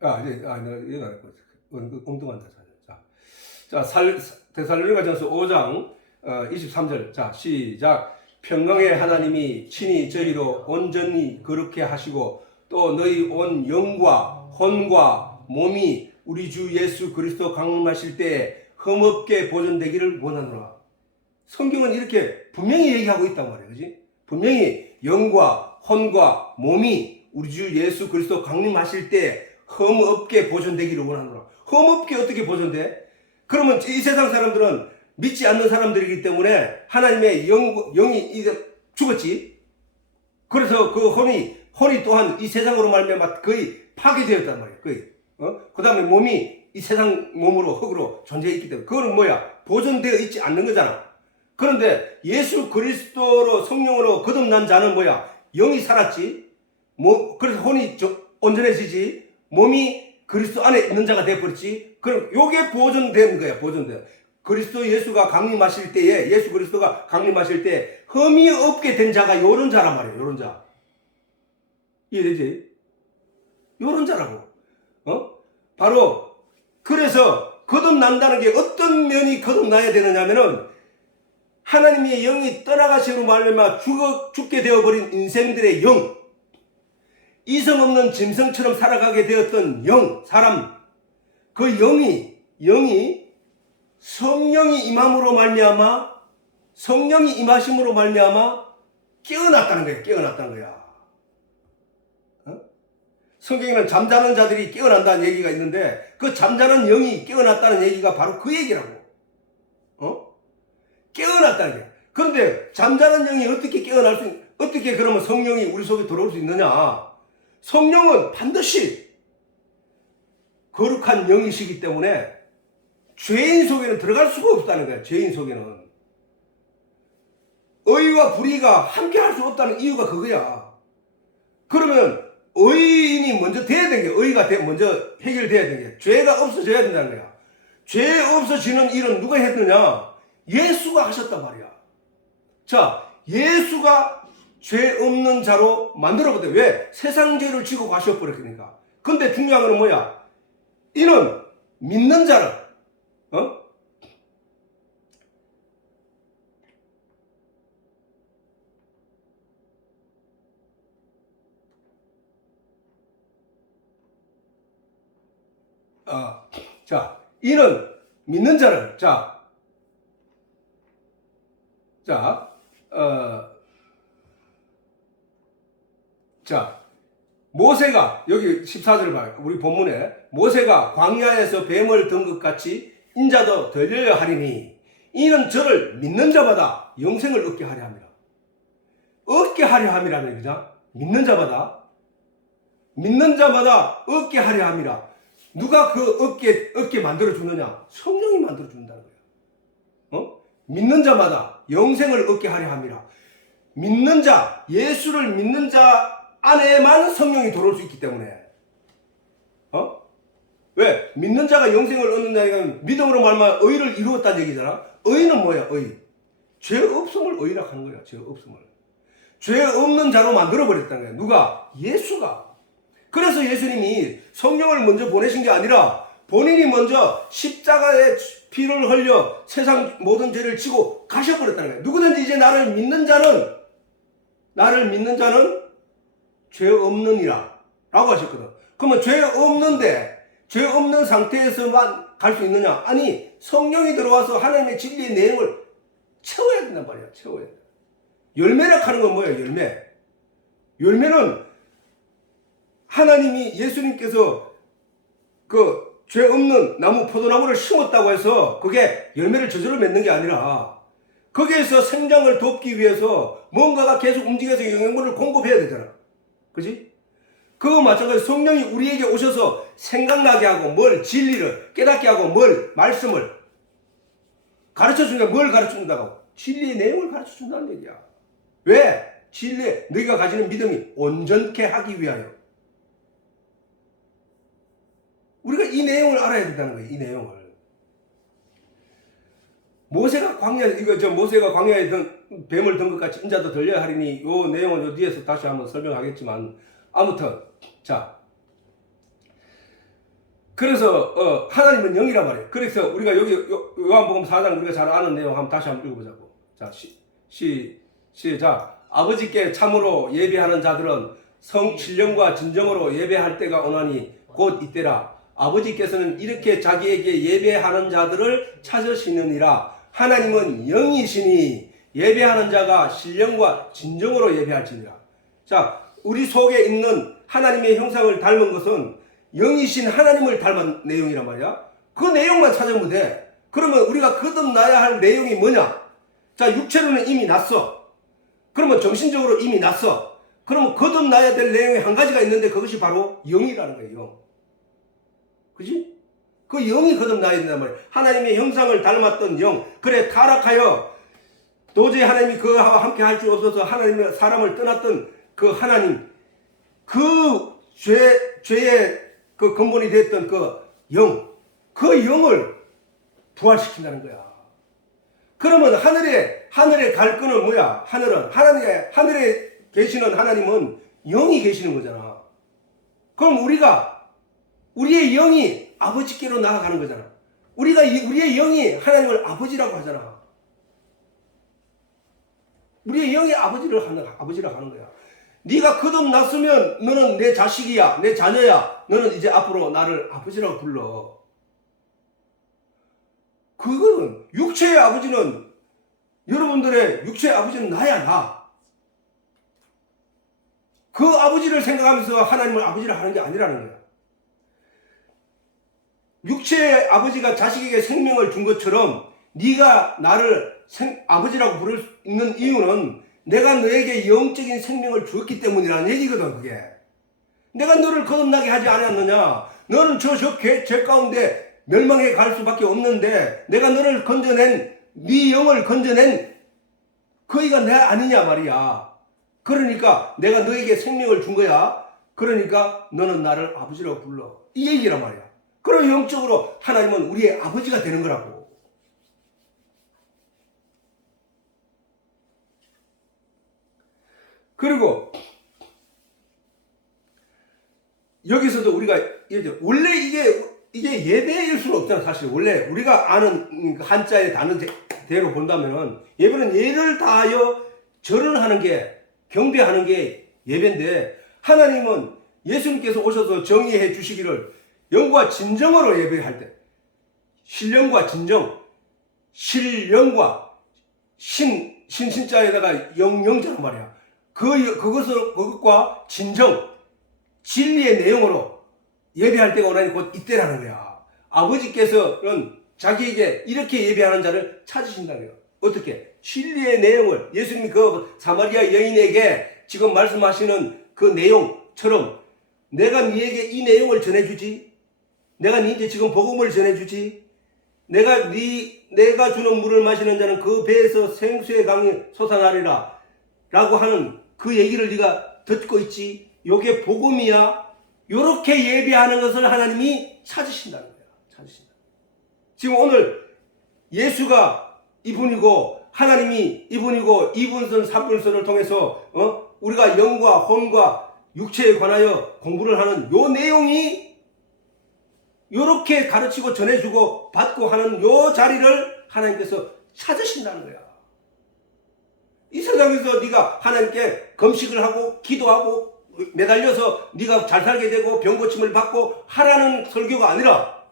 내가 엉뚱한 대사. 데살로니가전서 5장 23절. 자, 시작. 평강의 하나님이 친히 저희로 온전히 거룩해 하시고 또 너희 온 영과 혼과 몸이 우리 주 예수 그리스도 강림하실 때에 흠없게 보존되기를 원하노라. 성경은 이렇게 분명히 얘기하고 있단 말이에요. 그지? 분명히 영과 혼과 몸이 우리 주 예수 그리스도 강림하실 때 흠없게 보존되기를 원하노라. 흠없게 어떻게 보존돼? 그러면 이 세상 사람들은 믿지 않는 사람들이기 때문에 하나님의 영이 죽었지. 그래서 그 혼이 또한 이 세상으로 말미암아 거의 파괴되었단 말이에요. 거의. 그 다음에 몸이 이 세상 몸으로 흙으로 존재했기 때문에 그거는 뭐야? 보존되어 있지 않는 거잖아. 그런데 예수 그리스도로 성령으로 거듭난 자는 뭐야? 영이 살았지. 그래서 혼이 온전해지지. 몸이 그리스도 안에 있는 자가 되어버렸지. 그럼 요게 보존된 거야. 보존돼. 그리스도 예수가 강림하실 때에 예수 그리스도가 강림하실 때 흠이 없게 된 자가 요런 자란 말이에요. 요런 자. 이해되지? 요런 자라고. 바로 그래서 거듭난다는 게 어떤 면이 거듭나야 되느냐면은 하나님의 영이 떠나가시로 말미암아 죽게 되어버린 인생들의 영, 이성 없는 짐승처럼 살아가게 되었던 영, 사람, 그 영이 성령이 임함으로 말미암아 성령이 임하심으로 말미암아 깨어났다는 거야. 깨어났다는 거야. 성경에는 잠자는 자들이 깨어난다는 얘기가 있는데 그 잠자는 영이 깨어났다는 얘기가 바로 그 얘기라고. 깨어났다는 거야. 그런데 잠자는 영이 어떻게 그러면 성령이 우리 속에 들어올 수 있느냐? 성령은 반드시 거룩한 영이시기 때문에 죄인 속에는 들어갈 수가 없다는 거야. 죄인 속에는. 의와 불의가 함께 할 수 없다는 이유가 그거야. 그러면 의인이 먼저 돼야 되는 게 의가 먼저 해결돼야 되는 게 죄가 없어져야 된다는 거야. 죄 없어지는 일은 누가 했느냐? 예수가 하셨단 말이야. 자, 예수가 죄 없는 자로 만들어보대. 왜? 세상 죄를 지고 가셔버렸으니까. 근데 중요한 건 뭐야? 이는 믿는 자는 자, 이는 믿는 자는 모세가 여기 14절을 봐요. 우리 본문에 모세가 광야에서 뱀을 든 것 같이 인자도 들려야 하리니 이는 저를 믿는 자마다 영생을 얻게 하려 함이라. 얻게 하려 함이라는 거죠. 믿는 자마다 얻게 하려 함이라. 누가 그 얻게 만들어 주느냐? 성령이 만들어 준다는 거예요. 믿는 자마다 영생을 얻게 하려 함이라. 믿는 자, 예수를 믿는 자 안에만 성령이 들어올 수 있기 때문에. 왜? 믿는 자가 영생을 얻는다니까 믿음으로 말하면 의를 이루었다는 얘기잖아. 의는 뭐야? 의. 죄 없음을 의라 하는 거야. 죄 없음을. 죄 없는 자로 만들어 버렸다는 거야. 누가? 예수가. 그래서 예수님이 성령을 먼저 보내신 게 아니라 본인이 먼저 십자가에 피를 흘려 세상 모든 죄를 지고 가셔버렸다는 거예요. 누구든지 이제 나를 믿는 자는 죄 없느니라 라고 하셨거든. 그러면 죄 없는 상태에서만 갈 수 있느냐? 아니, 성령이 들어와서 하나님의 진리의 내용을 채워야 된단 말이야. 채워야 돼. 열매라 하는 건 뭐예요? 열매는 하나님이 예수님께서 그 죄 없는 나무 포도나무를 심었다고 해서 그게 열매를 저절로 맺는 게 아니라 거기에서 생장을 돕기 위해서 뭔가가 계속 움직여서 영양분을 공급해야 되잖아. 그지? 그거 마찬가지로 성령이 우리에게 오셔서 생각나게 하고 뭘 진리를 깨닫게 하고 뭘 말씀을 가르쳐준다. 뭘 가르쳐준다고? 진리의 내용을 가르쳐준다는 얘기야. 왜? 진리에 너희가 가지는 믿음이 온전케 하기 위하여. 우리가 이 내용을 알아야 된다는 거예요. 이 내용을. 모세가 광야에 뱀을 든 것 같이 인자도 들려야 하리니 요 내용은 요 뒤에서 다시 한번 설명하겠지만 아무튼 그래서 하나님은 영이란 말이에요. 그래서 우리가 여기 요한복음 4장 우리가 잘 아는 내용 한번 다시 한번 읽어보자고. 자, 시작. 아버지께 참으로 예배하는 자들은 신령과 진정으로 예배할 때가 오나니 곧 이때라. 아버지께서는 이렇게 자기에게 예배하는 자들을 찾으시느니라. 하나님은 영이시니 예배하는 자가 신령과 진정으로 예배할지니라. 자, 우리 속에 있는 하나님의 형상을 닮은 것은 영이신 하나님을 닮은 내용이란 말이야. 그 내용만 찾으면 돼. 그러면 우리가 거듭나야 할 내용이 뭐냐? 자, 육체로는 이미 났어. 그러면 정신적으로 이미 났어. 그러면 거듭나야 될 내용이 한 가지가 있는데 그것이 바로 영이라는 거예요. 영. 그지? 그 영이 거듭나야 된단 말이에요. 하나님의 형상을 닮았던 영. 그래, 타락하여 도저히 하나님이 그와 함께 할 수 없어서 하나님의 사람을 떠났던 그 하나님, 그 죄의 그 근본이 됐던 그 영, 그 영을 부활시킨다는 거야. 그러면 하늘에 갈 거는 뭐야? 하늘에 계시는 하나님은 영이 계시는 거잖아. 그럼 우리의 영이 아버지께로 나아가는 거잖아. 우리의 영이 하나님을 아버지라고 하잖아. 우리의 영이 아버지라고 하는 거야. 네가 거듭났으면 너는 내 자식이야, 내 자녀야. 너는 이제 앞으로 나를 아버지라고 불러. 그거는 육체의 아버지는, 여러분들의 육체의 아버지는 나야, 나. 그 아버지를 생각하면서 하나님을 아버지라 하는 게 아니라는 거야. 육체의 아버지가 자식에게 생명을 준 것처럼 네가 나를 아버지라고 부를 수 있는 이유는 내가 너에게 영적인 생명을 주었기 때문이라는 얘기거든. 그게 내가 너를 거듭나게 하지 않았느냐. 너는 죄 가운데 멸망에 갈 수밖에 없는데 내가 너를 건져낸, 네 영을 건져낸 그이가 내 아니냐 말이야. 그러니까 내가 너에게 생명을 준 거야. 그러니까 너는 나를 아버지라고 불러, 이 얘기란 말이야. 그럼 영적으로 하나님은 우리의 아버지가 되는 거라고. 그리고 여기서도 우리가 원래 이게 예배일 수는 없잖아. 사실 원래 우리가 아는 한자의 단어대로 본다면 예배는 예를 다하여 절을 하는 게, 경배하는 게 예배인데, 하나님은 예수님께서 오셔서 정의해 주시기를 영과 진정으로 예배할 때, 신령과 진정, 신령과 신자에다가 영자란 말이야. 그것과 진정, 진리의 내용으로 예배할 때가 오나니 곧 이때라는 거야. 아버지께서는 자기에게 이렇게 예배하는 자를 찾으신다는 거야. 어떻게? 진리의 내용을, 예수님이 그 사마리아 여인에게 지금 말씀하시는 그 내용처럼 내가 네에게 이 내용을 전해주지, 내가 네한테 지금 복음을 전해주지, 내가 주는 물을 마시는 자는 그 배에서 생수의 강이 솟아나리라 라고 하는 그 얘기를 네가 듣고 있지, 요게 복음이야. 요렇게 예배하는 것을 하나님이 찾으신다는 거야. 찾으신다. 지금 오늘 예수가 이분이고 하나님이 이분이고 이분선 삼분선을 통해서 우리가 영과 혼과 육체에 관하여 공부를 하는 요 내용이 요렇게 가르치고 전해주고 받고 하는 요 자리를 하나님께서 찾으신다는 거야. 이 세상에서 네가 하나님께 금식을 하고 기도하고 매달려서 네가 잘 살게 되고 병 고침을 받고 하라는 설교가 아니라,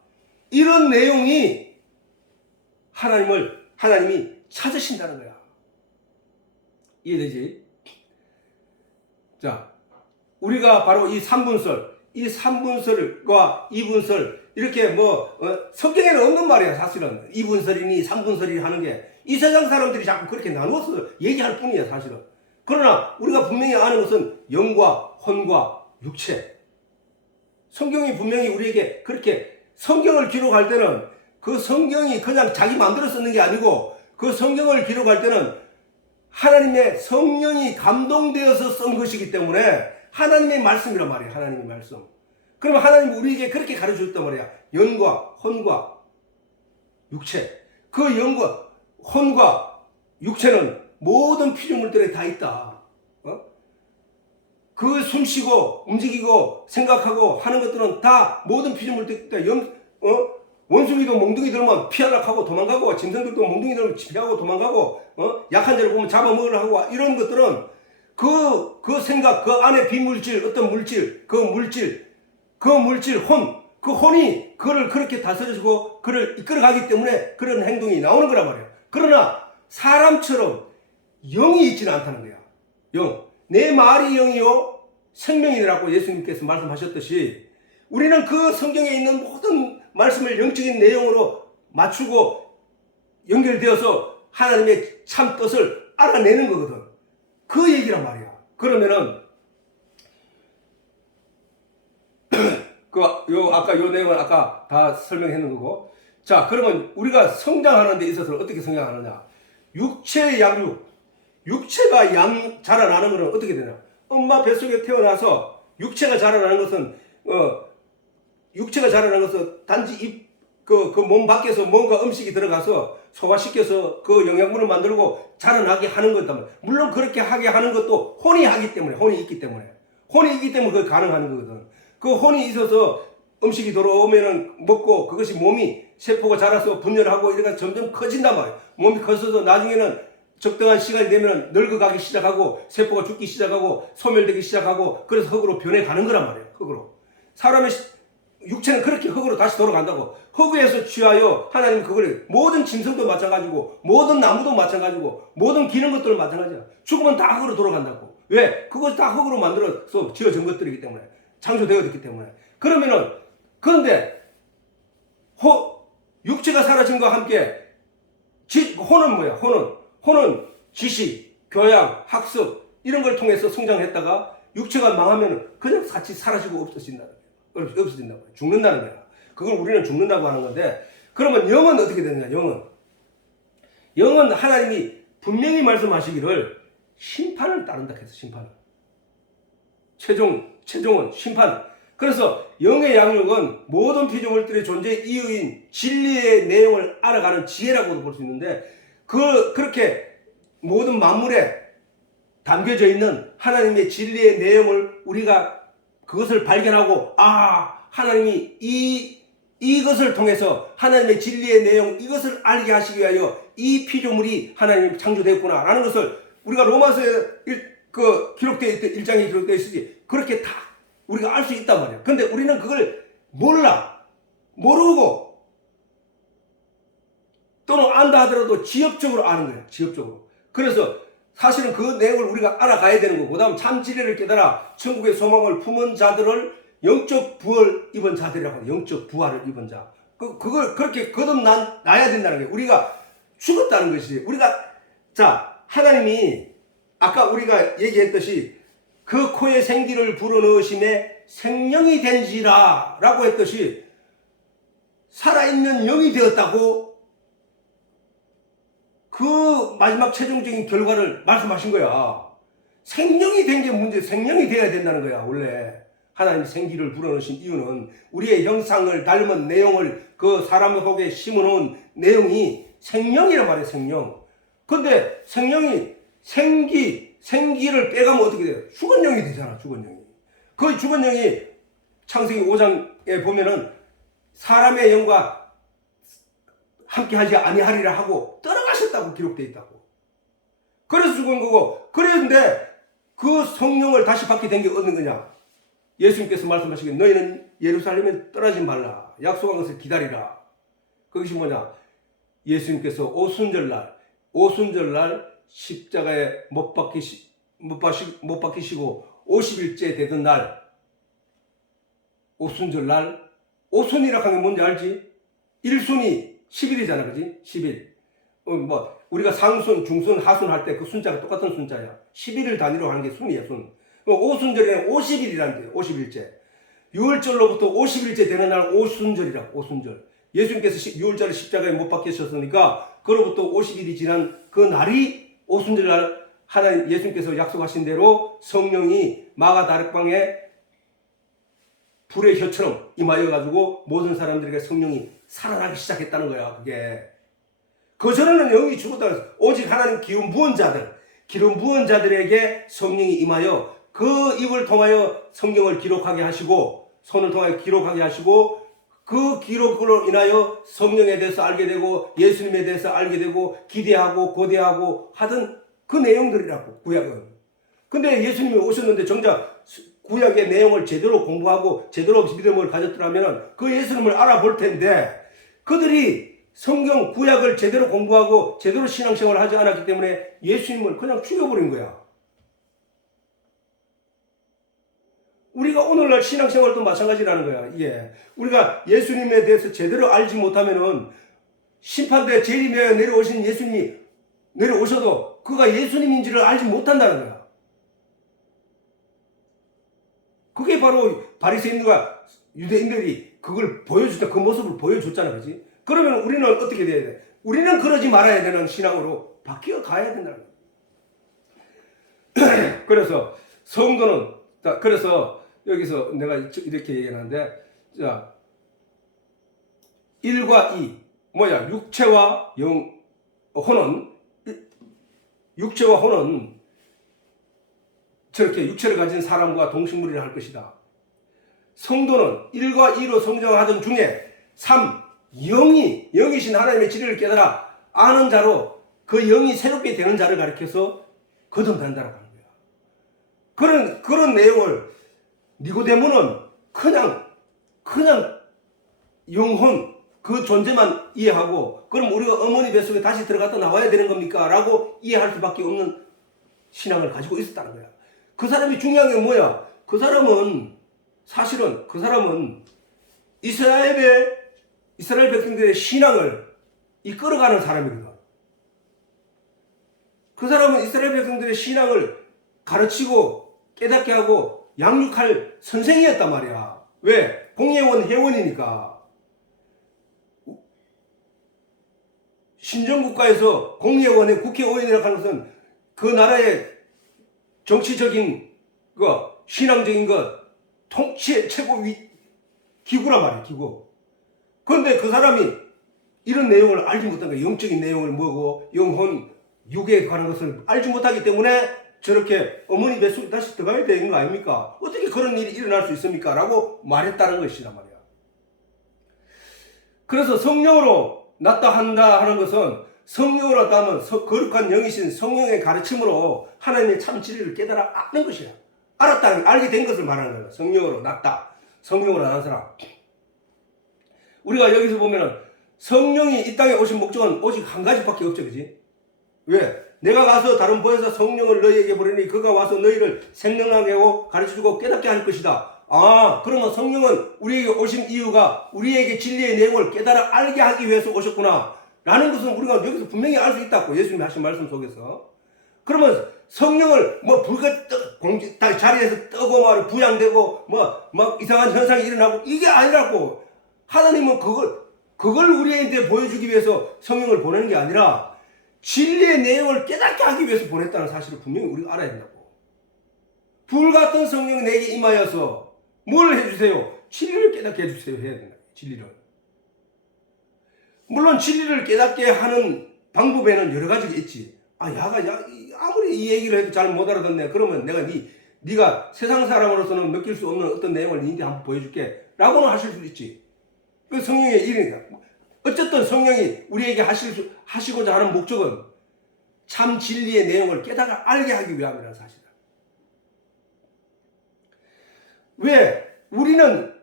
이런 내용이 하나님이 찾으신다는 거야. 이해되지? 자, 우리가 바로 이 3분설, 이 3분설과 2분설, 이렇게 성경에는 없는 말이야. 사실은 2분설이니 3분설이니 하는 게 이 세상 사람들이 자꾸 그렇게 나누어서 얘기할 뿐이야. 사실은. 그러나 우리가 분명히 아는 것은 영과 혼과 육체, 성경이 분명히 우리에게 그렇게, 성경을 기록할 때는 그 성경이 그냥 자기 마음대로 쓰는 게 아니고, 그 성경을 기록할 때는 하나님의 성령이 감동되어서 쓴 것이기 때문에 하나님의 말씀이란 말이야. 하나님의 말씀. 그러면 하나님이 우리에게 그렇게 가르쳐줬단 말이야. 영과 혼과 육체. 그 영과 혼과 육체는 모든 피조물들에 다 있다. 그 숨쉬고 움직이고 생각하고 하는 것들은 다 모든 피조물들에 있다. 원숭이도 몽둥이 들면 피하려고 하고 도망가고, 짐승들도 몽둥이 들면 피하고 도망가고, 약한 자를 보면 잡아먹으려고 하고, 이런 것들은 그 생각, 그 안에 비물질, 어떤 물질, 그 물질, 그 혼이 그를 그렇게 다스려주고 그를 이끌어가기 때문에 그런 행동이 나오는 거란 말이야. 그러나 사람처럼 영이 있지는 않다는 거야. 영. 내 말이 영이요 생명이라고 예수님께서 말씀하셨듯이, 우리는 그 성경에 있는 모든 말씀을 영적인 내용으로 맞추고 연결되어서 하나님의 참 뜻을 알아내는 거거든. 그 얘기란 말이야. 그러면은 아까 요 내용은 아까 다 설명했는 거고. 자, 그러면 우리가 성장하는 데 있어서 어떻게 성장하느냐? 육체의 양육. 육체가 자라나는 것은 어떻게 되냐? 엄마 뱃속에 태어나서 육체가 자라나는 것은 단지 그 몸 밖에서 뭔가 음식이 들어가서 소화시켜서 그 영양분을 만들고 자라나게 하는 거다. 물론 그렇게 하게 하는 것도 혼이 있기 때문에 그게 가능한 거거든. 그 혼이 있어서 음식이 들어오면은 먹고 그것이 몸이 세포가 자라서 분열하고 이래가 점점 커진단 말이야. 몸이 커져서 나중에는 적당한 시간이 되면 늙어가기 시작하고 세포가 죽기 시작하고 소멸되기 시작하고 그래서 흙으로 변해가는 거란 말이에요. 흙으로. 사람의 육체는 그렇게 흙으로 다시 돌아간다고. 흙에서 취하여 하나님 그걸 모든 짐승도 마찬가지고 모든 나무도 마찬가지고 모든 기는 것들도 마찬가지야. 죽으면 다 흙으로 돌아간다고. 왜? 그것이 다 흙으로 만들어서 지어진 것들이기 때문에 창조되어졌기 때문에. 그런데 육체가 사라짐과 함께 혼은 뭐야? 혼은 지식, 교양, 학습 이런 걸 통해서 성장했다가 육체가 망하면 그냥 같이 사라지고 없어진다는 거야. 죽는다는 거야. 그걸 우리는 죽는다고 하는 건데, 그러면 영은 어떻게 되느냐? 영은 하나님이 분명히 말씀하시기를 심판을 따른다 해서 심판을. 최종은 심판. 그래서 영의 양육은 모든 피조물들의 존재의 이유인 진리의 내용을 알아가는 지혜라고도 볼 수 있는데, 그렇게 모든 만물에 담겨져 있는 하나님의 진리의 내용을 우리가 그것을 발견하고, 하나님이 이것을 통해서 하나님의 진리의 내용, 이것을 알게 하시기 위하여 이 피조물이 하나님이 창조되었구나 라는 것을 우리가 로마서에 기록되어 있던 1장에 기록되어 있으지, 그렇게 다 우리가 알 수 있단 말이야. 근데 우리는 그걸 모르고 또는 안다 하더라도 지엽적으로 아는 거야. 지엽적으로. 그래서 사실은 그 내용을 우리가 알아가야 되는 거고, 그 다음 참 진리를 깨달아 천국의 소망을 품은 자들을 영적 부활을 입은 자들이라고 해요. 영적 부활을 입은 자. 그걸 그렇게 거듭나야 된다는 거예요. 우리가 죽었다는 것이지. 하나님이 아까 우리가 얘기했듯이 그 코에 생기를 불어넣으심에 생명이 된지라 라고 했듯이 살아있는 영이 되었다고 그 마지막 최종적인 결과를 말씀하신 거야. 생명이 된 게 문제, 생명이 돼야 된다는 거야. 원래 하나님이 생기를 불어넣으신 이유는 우리의 형상을 닮은 내용을 그 사람 속에 심어놓은 내용이 생명이란 말이에요. 생명. 근데 생기를 빼가면 어떻게 돼요? 죽은 영이 되잖아. 죽은 영이. 그 죽은 영이 창세기 5장에 보면은 사람의 영과 함께하지 아니하리라 하고 떠나가셨다고 기록되어 있다고. 그래서 죽은 거고, 그랬는데 그 성령을 다시 받게 된 게 어느 거냐? 예수님께서 말씀하시기를 너희는 예루살렘에 떠나지 말라. 약속한 것을 기다리라. 그것이 뭐냐? 예수님께서 오순절날 십자가에 못 박히시고 50일째 되던 날, 오순절날, 오순이라고 하는 게 뭔지 알지? 1순이 10일이잖아, 그지? 10일. 우리가 상순, 중순, 하순 할 때 그 순자가 똑같은 순자야. 10일을 단위로 하는 게 순이야, 순. 오순절에는 50일이라는 거예요, 50일째. 6월절로부터 50일째 되는 날 오순절이라고, 오순절. 예수님께서 6월절에 십자가에 못 박히셨으니까, 그로부터 50일이 지난 그 날이 오순절날 하나님, 예수님께서 약속하신 대로 성령이 마가다락방에 불의 혀처럼 임하여가지고 모든 사람들에게 성령이 살아나기 시작했다는 거야, 그게. 그전에는 영이 죽었다고 해서 오직 하나님 기름 부은 자들에게 성령이 임하여 그 입을 통하여 성경을 기록하게 하시고 손을 통하여 기록하게 하시고 그 기록으로 인하여 성령에 대해서 알게 되고 예수님에 대해서 알게 되고 기대하고 고대하고 하던 그 내용들이라고, 구약은. 근데 예수님이 오셨는데 정작 구약의 내용을 제대로 공부하고 제대로 믿음을 가졌더라면 그 예수님을 알아볼 텐데, 그들이 성경 구약을 제대로 공부하고 제대로 신앙생활을 하지 않았기 때문에 예수님을 그냥 죽여버린 거야. 우리가 오늘날 신앙생활도 마찬가지라는 거야. 이게 우리가 예수님에 대해서 제대로 알지 못하면은 심판대 재림에 내려오신 예수님이 내려오셔도 그가 예수님인지를 알지 못한다는 거야. 그게 바로 바리새인과 유대인들이 그걸 보여줬다. 그 모습을 보여줬잖아. 그지? 그러면 우리는 어떻게 돼야 돼? 우리는 그러지 말아야 되는 신앙으로 바뀌어 가야 된다는 거야. 그래서 성도는, 그래서 여기서 내가 이렇게 얘기하는데, 자, 1과 2, 뭐야, 육체와 혼은 저렇게 육체를 가진 사람과 동식물이라 할 것이다. 성도는 1과 2로 성장하던 중에 3, 영이신 하나님의 진리를 깨달아 아는 자로 그 영이 새롭게 되는 자를 가리켜서 거듭난다라고 하는 거야. 그런 내용을 니고데모는 그냥 영혼 그 존재만 이해하고, 그럼 우리가 어머니 뱃속에 다시 들어갔다 나와야 되는 겁니까? 라고 이해할 수밖에 없는 신앙을 가지고 있었다는 거야. 그 사람이 중요한 게 뭐야? 그 사람은 이스라엘 백성들의 신앙을 이끌어가는 사람이거든. 그 사람은 이스라엘 백성들의 신앙을 가르치고 깨닫게 하고 양육할 선생이었단 말이야. 왜? 공예원 회원이니까. 신정국가에서 공예원의 국회의원이라고 하는 것은 그 나라의 정치적인 신앙적인 통치의 최고 기구란 말이야. 기구. 그런데 그 사람이 이런 내용을 알지 못한 거야. 영적인 내용을 뭐고 영혼 육에 관한 것을 알지 못하기 때문에 저렇게 어머니 뱃속에 다시 들어가야 되는 거 아닙니까? 어떻게 그런 일이 일어날 수 있습니까? 라고 말했다는 것이란 말이야. 그래서 성령으로 낫다 한다 하는 것은, 성령으로 낫다 하면 거룩한 영이신 성령의 가르침으로 하나님의 참 진리를 깨달아 아는 것이야. 알게 된 것을 말하는 거야. 성령으로 낫다. 성령으로 나는 사람. 우리가 여기서 보면은 성령이 이 땅에 오신 목적은 오직 한 가지밖에 없죠. 그지? 왜? 내가 가서 다른 보혜사 성령을 너희에게 보내니 그가 와서 너희를 생명나게 하고 가르쳐주고 깨닫게 할 것이다. 그러면 성령은 우리에게 오신 이유가 우리에게 진리의 내용을 깨달아 알게 하기 위해서 오셨구나 라는 것은 우리가 여기서 분명히 알 수 있다고, 예수님이 하신 말씀 속에서. 그러면 성령을 자리에서 뜨고 부양되고 막 이상한 현상이 일어나고 이게 아니라고. 하나님은 그걸 우리한테 보여주기 위해서 성령을 보내는 게 아니라 진리의 내용을 깨닫게 하기 위해서 보냈다는 사실을 분명히 우리가 알아야 된다고. 불같은 성령이 내게 임하여서 뭘 해주세요? 진리를 깨닫게 해주세요. 해야 된다. 진리를. 물론 진리를 깨닫게 하는 방법에는 여러 가지가 있지. 아무리 이 얘기를 해도 잘 못 알아듣네. 그러면 내가 네가 세상 사람으로서는 느낄 수 없는 어떤 내용을 니한테 한번 보여줄게 라고는 하실 수 있지. 그 성령의 일이니까. 어쨌든 성령이 우리에게 하시고자 하는 목적은 참 진리의 내용을 깨달아 알게 하기 위함이라는 사실이다. 왜? 우리는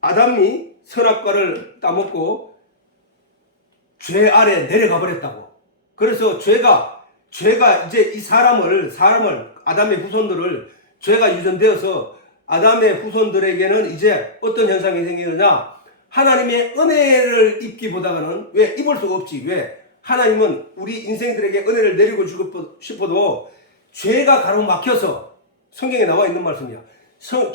아담이 선악과를 따먹고 죄 아래 내려가 버렸다고. 그래서 죄가 이제 이 사람을 아담의 후손들을 죄가 유전되어서 아담의 후손들에게는 이제 어떤 현상이 생기느냐? 하나님의 은혜를 입기보다는, 왜? 입을 수가 없지. 왜? 하나님은 우리 인생들에게 은혜를 내리고 주고 싶어도 죄가 가로막혀서, 성경에 나와 있는 말씀이야.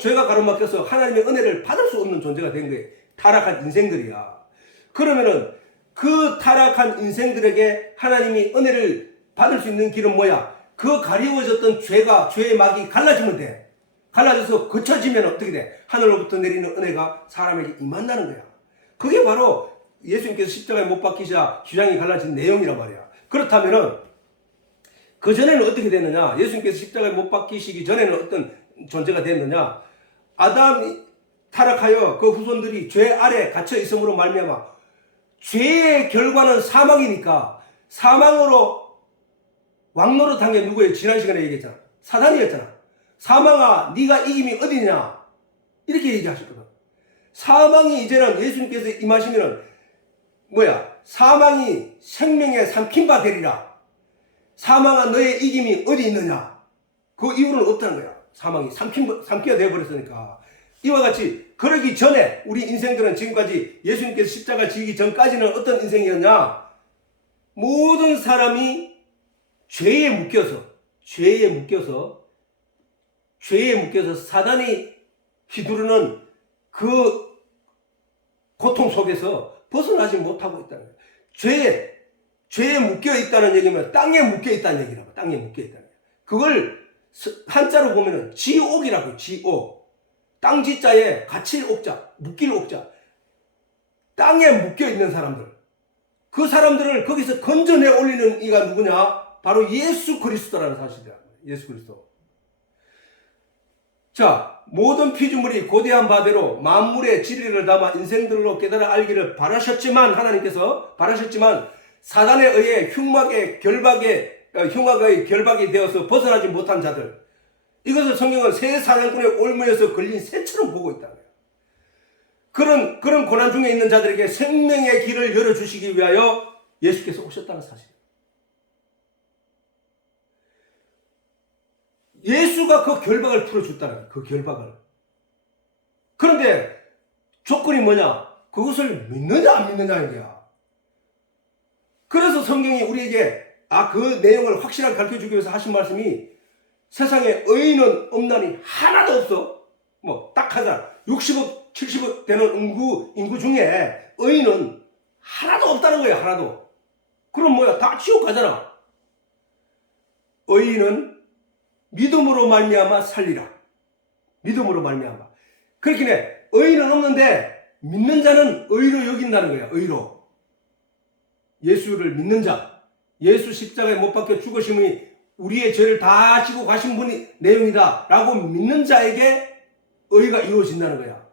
죄가 가로막혀서 하나님의 은혜를 받을 수 없는 존재가 된 거예요. 타락한 인생들이야. 그러면은 그 타락한 인생들에게 하나님이 은혜를 받을 수 있는 길은 뭐야? 그 가리워졌던 죄의 막이 갈라지면 돼. 갈라져서 거쳐지면 어떻게 돼? 하늘로부터 내리는 은혜가 사람에게 임한다는 거야. 그게 바로 예수님께서 십자가에 못 박히자 휴장이 갈라진 내용이란 말이야. 그렇다면은 그전에는 어떻게 됐느냐? 예수님께서 십자가에 못 박히시기 전에는 어떤 존재가 됐느냐? 아담이 타락하여 그 후손들이 죄 아래 갇혀 있음으로 말미암아 죄의 결과는 사망이니까, 사망으로 왕노릇한 게 누구예요? 지난 시간에 얘기했잖아. 사단이었잖아. 사망아, 네가 이김이 어디냐? 이렇게 얘기하셨거든. 사망이 이제는 예수님께서 임하시면은 사망이 생명에 삼킨 바 되리라. 사망아, 너의 이김이 어디 있느냐? 그 이유는 없다는 거야. 사망이 삼키가 되어버렸으니까. 이와 같이 그러기 전에 우리 인생들은 지금까지 예수님께서 십자가 지기 전까지는 어떤 인생이었냐? 모든 사람이 죄에 묶여서 사단이 휘두르는 그 고통 속에서 벗어나지 못하고 있다는 거예요. 죄에 묶여 있다는 얘기면 땅에 묶여 있다는 얘기라고. 땅에 묶여 있다는 거예요. 그걸 한자로 보면은 지옥이라고요. 지옥. 땅 지자에 갇힐 옥자, 묶일 옥자. 땅에 묶여 있는 사람들. 그 사람들을 거기서 건져내 올리는 이가 누구냐? 바로 예수 그리스도라는 사실이야. 예수 그리스도. 자, 모든 피조물이 고대한 바대로 만물의 진리를 담아 인생들로 깨달아 알기를 하나님께서 바라셨지만 사단에 의해 흉악의 결박이 되어서 벗어나지 못한 자들, 이것을 성경은 새 사냥꾼의 올무에서 걸린 새처럼 보고 있다는 거예요. 그런 고난 중에 있는 자들에게 생명의 길을 열어주시기 위하여 예수께서 오셨다는 사실. 예수가 그 결박을 풀어줬다는 거예요. 그 결박을. 그런데 조건이 뭐냐? 그것을 믿느냐 안 믿느냐인 거야. 그래서 성경이 우리에게 그 내용을 확실하게 가르쳐주기 위해서 하신 말씀이 세상에 의인은 없나니 하나도 없어. 딱 하자. 60억, 70억 되는 인구 중에 의인은 하나도 없다는 거야. 하나도. 그럼 뭐야? 다 지옥 가잖아. 의인은 믿음으로 말미암아 살리라. 믿음으로 말미암아. 그렇긴 해. 의인은 없는데 믿는 자는 의로 여긴다는 거야. 의로. 예수를 믿는 자. 예수 십자가에 못 박혀 죽으심이 우리의 죄를 다 지고 가신 분이 내용이다 라고 믿는 자에게 의가 이루어진다는 거야.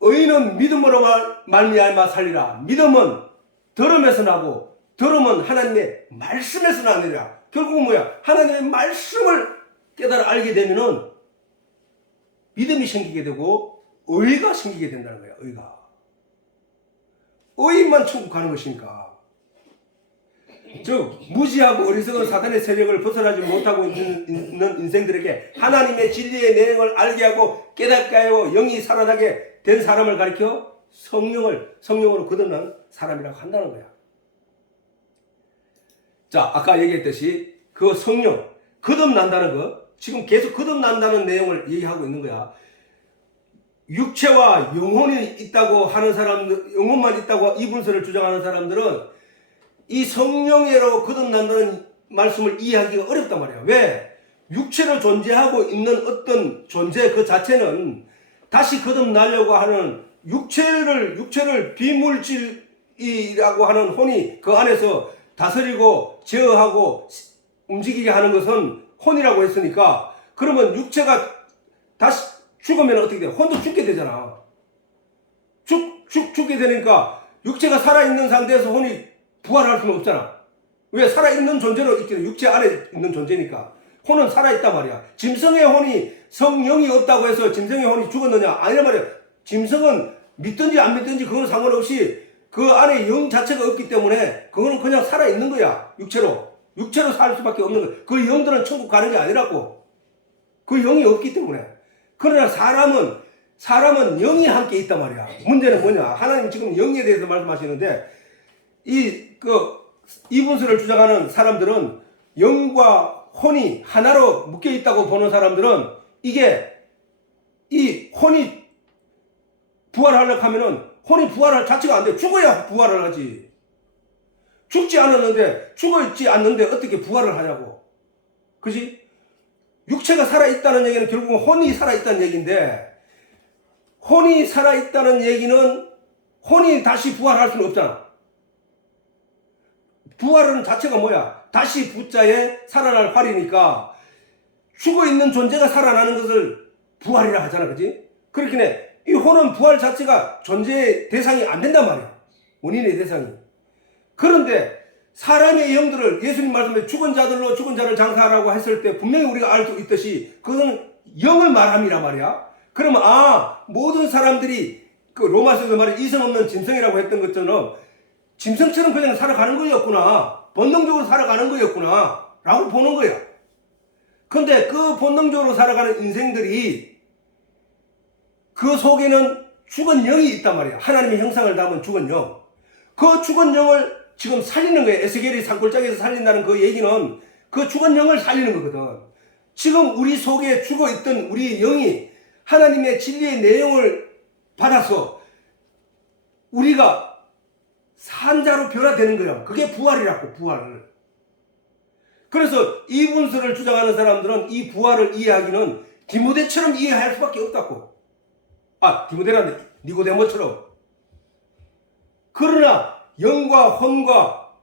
의인은 믿음으로 말미암아 살리라. 믿음은 들음에서 나고 들음은 하나님의 말씀에서 나느니라. 결국은 뭐야? 하나님의 말씀을 깨달아 알게 되면은 믿음이 생기게 되고 의가 생기게 된다는 거야. 의인만 천국 가는 것이니까. 즉 무지하고 어리석은 사단의 세력을 벗어나지 못하고 있는 인생들에게 하나님의 진리의 내용을 알게 하고 깨닫게 하여 영이 살아나게 된 사람을 가리켜 성령으로 거듭난 사람이라고 한다는 거야. 자, 아까 얘기했듯이 그 성령, 거듭난다는 거, 지금 계속 거듭난다는 내용을 얘기하고 있는 거야. 육체와 영혼이 있다고 하는 사람들, 영혼만 있다고 이분설을 주장하는 사람들은 이 성령으로 거듭난다는 말씀을 이해하기가 어렵단 말이야. 왜? 육체로 존재하고 있는 어떤 존재 그 자체는 다시 거듭나려고 하는 육체를 비물질이라고 하는 혼이 그 안에서 다스리고 제어하고 움직이게 하는 것은 혼이라고 했으니까, 그러면 육체가 다시 죽으면 어떻게 돼? 혼도 죽게 되잖아. 죽게 되니까 육체가 살아있는 상태에서 혼이 부활할 수는 없잖아. 왜? 살아있는 존재로 있기 때문에 육체 안에 있는 존재니까. 혼은 살아있단 말이야. 짐승의 혼이 성령이 없다고 해서 짐승의 혼이 죽었느냐? 아니란 말이야. 짐승은 믿든지 안 믿든지 그건 상관없이 그 안에 영 자체가 없기 때문에 그거는 그냥 살아있는 거야. 육체로 살 수밖에 없는 거야. 그 영들은 천국 가는 게 아니라고. 그 영이 없기 때문에. 그러나 사람은 영이 함께 있단 말이야. 문제는 뭐냐? 하나님 지금 영에 대해서 말씀하시는데 이분설을 주장하는 사람들은 영과 혼이 하나로 묶여 있다고 보는 사람들은 이 혼이 부활하려고 하면은 혼이 부활할 자체가 안 돼. 죽어야 부활을 하지. 죽지 않는데 어떻게 부활을 하냐고. 그지? 육체가 살아있다는 얘기는 결국은 혼이 살아있다는 얘기인데, 혼이 살아있다는 얘기는 혼이 다시 부활할 수는 없잖아. 부활은 자체가 뭐야? 다시 부자에 살아날 활이니까 죽어있는 존재가 살아나는 것을 부활이라 하잖아. 그지? 그렇긴 해. 이 혼은 부활 자체가 존재의 대상이 안 된단 말이야. 원인의 대상이. 그런데 사람의 영들을 예수님 말씀에 죽은 자를 장사하라고 했을 때 분명히 우리가 알 수 있듯이 그것은 영을 말함이란 말이야. 그러면 모든 사람들이 그 로마서에서 말해 이성 없는 짐승이라고 했던 것처럼 짐승처럼 그냥 살아가는 거였구나. 본능적으로 살아가는 거였구나. 라고 보는 거야. 근데 그 본능적으로 살아가는 인생들이 그 속에는 죽은 영이 있단 말이야. 하나님의 형상을 담은 죽은 영. 그 죽은 영을 지금 살리는 거예요. 에스겔이 산골짜기에서 살린다는 그 얘기는 그 죽은 영을 살리는 거거든. 지금 우리 속에 죽어있던 우리 영이 하나님의 진리의 내용을 받아서 우리가 산자로 변화되는 거야. 그게 부활이라고, 부활을. 그래서 이분서를 주장하는 사람들은 이 부활을 이해하기는 디모데처럼 이해할 수밖에 없다고. 디모데란 니고데모처럼. 그러나 영과 혼과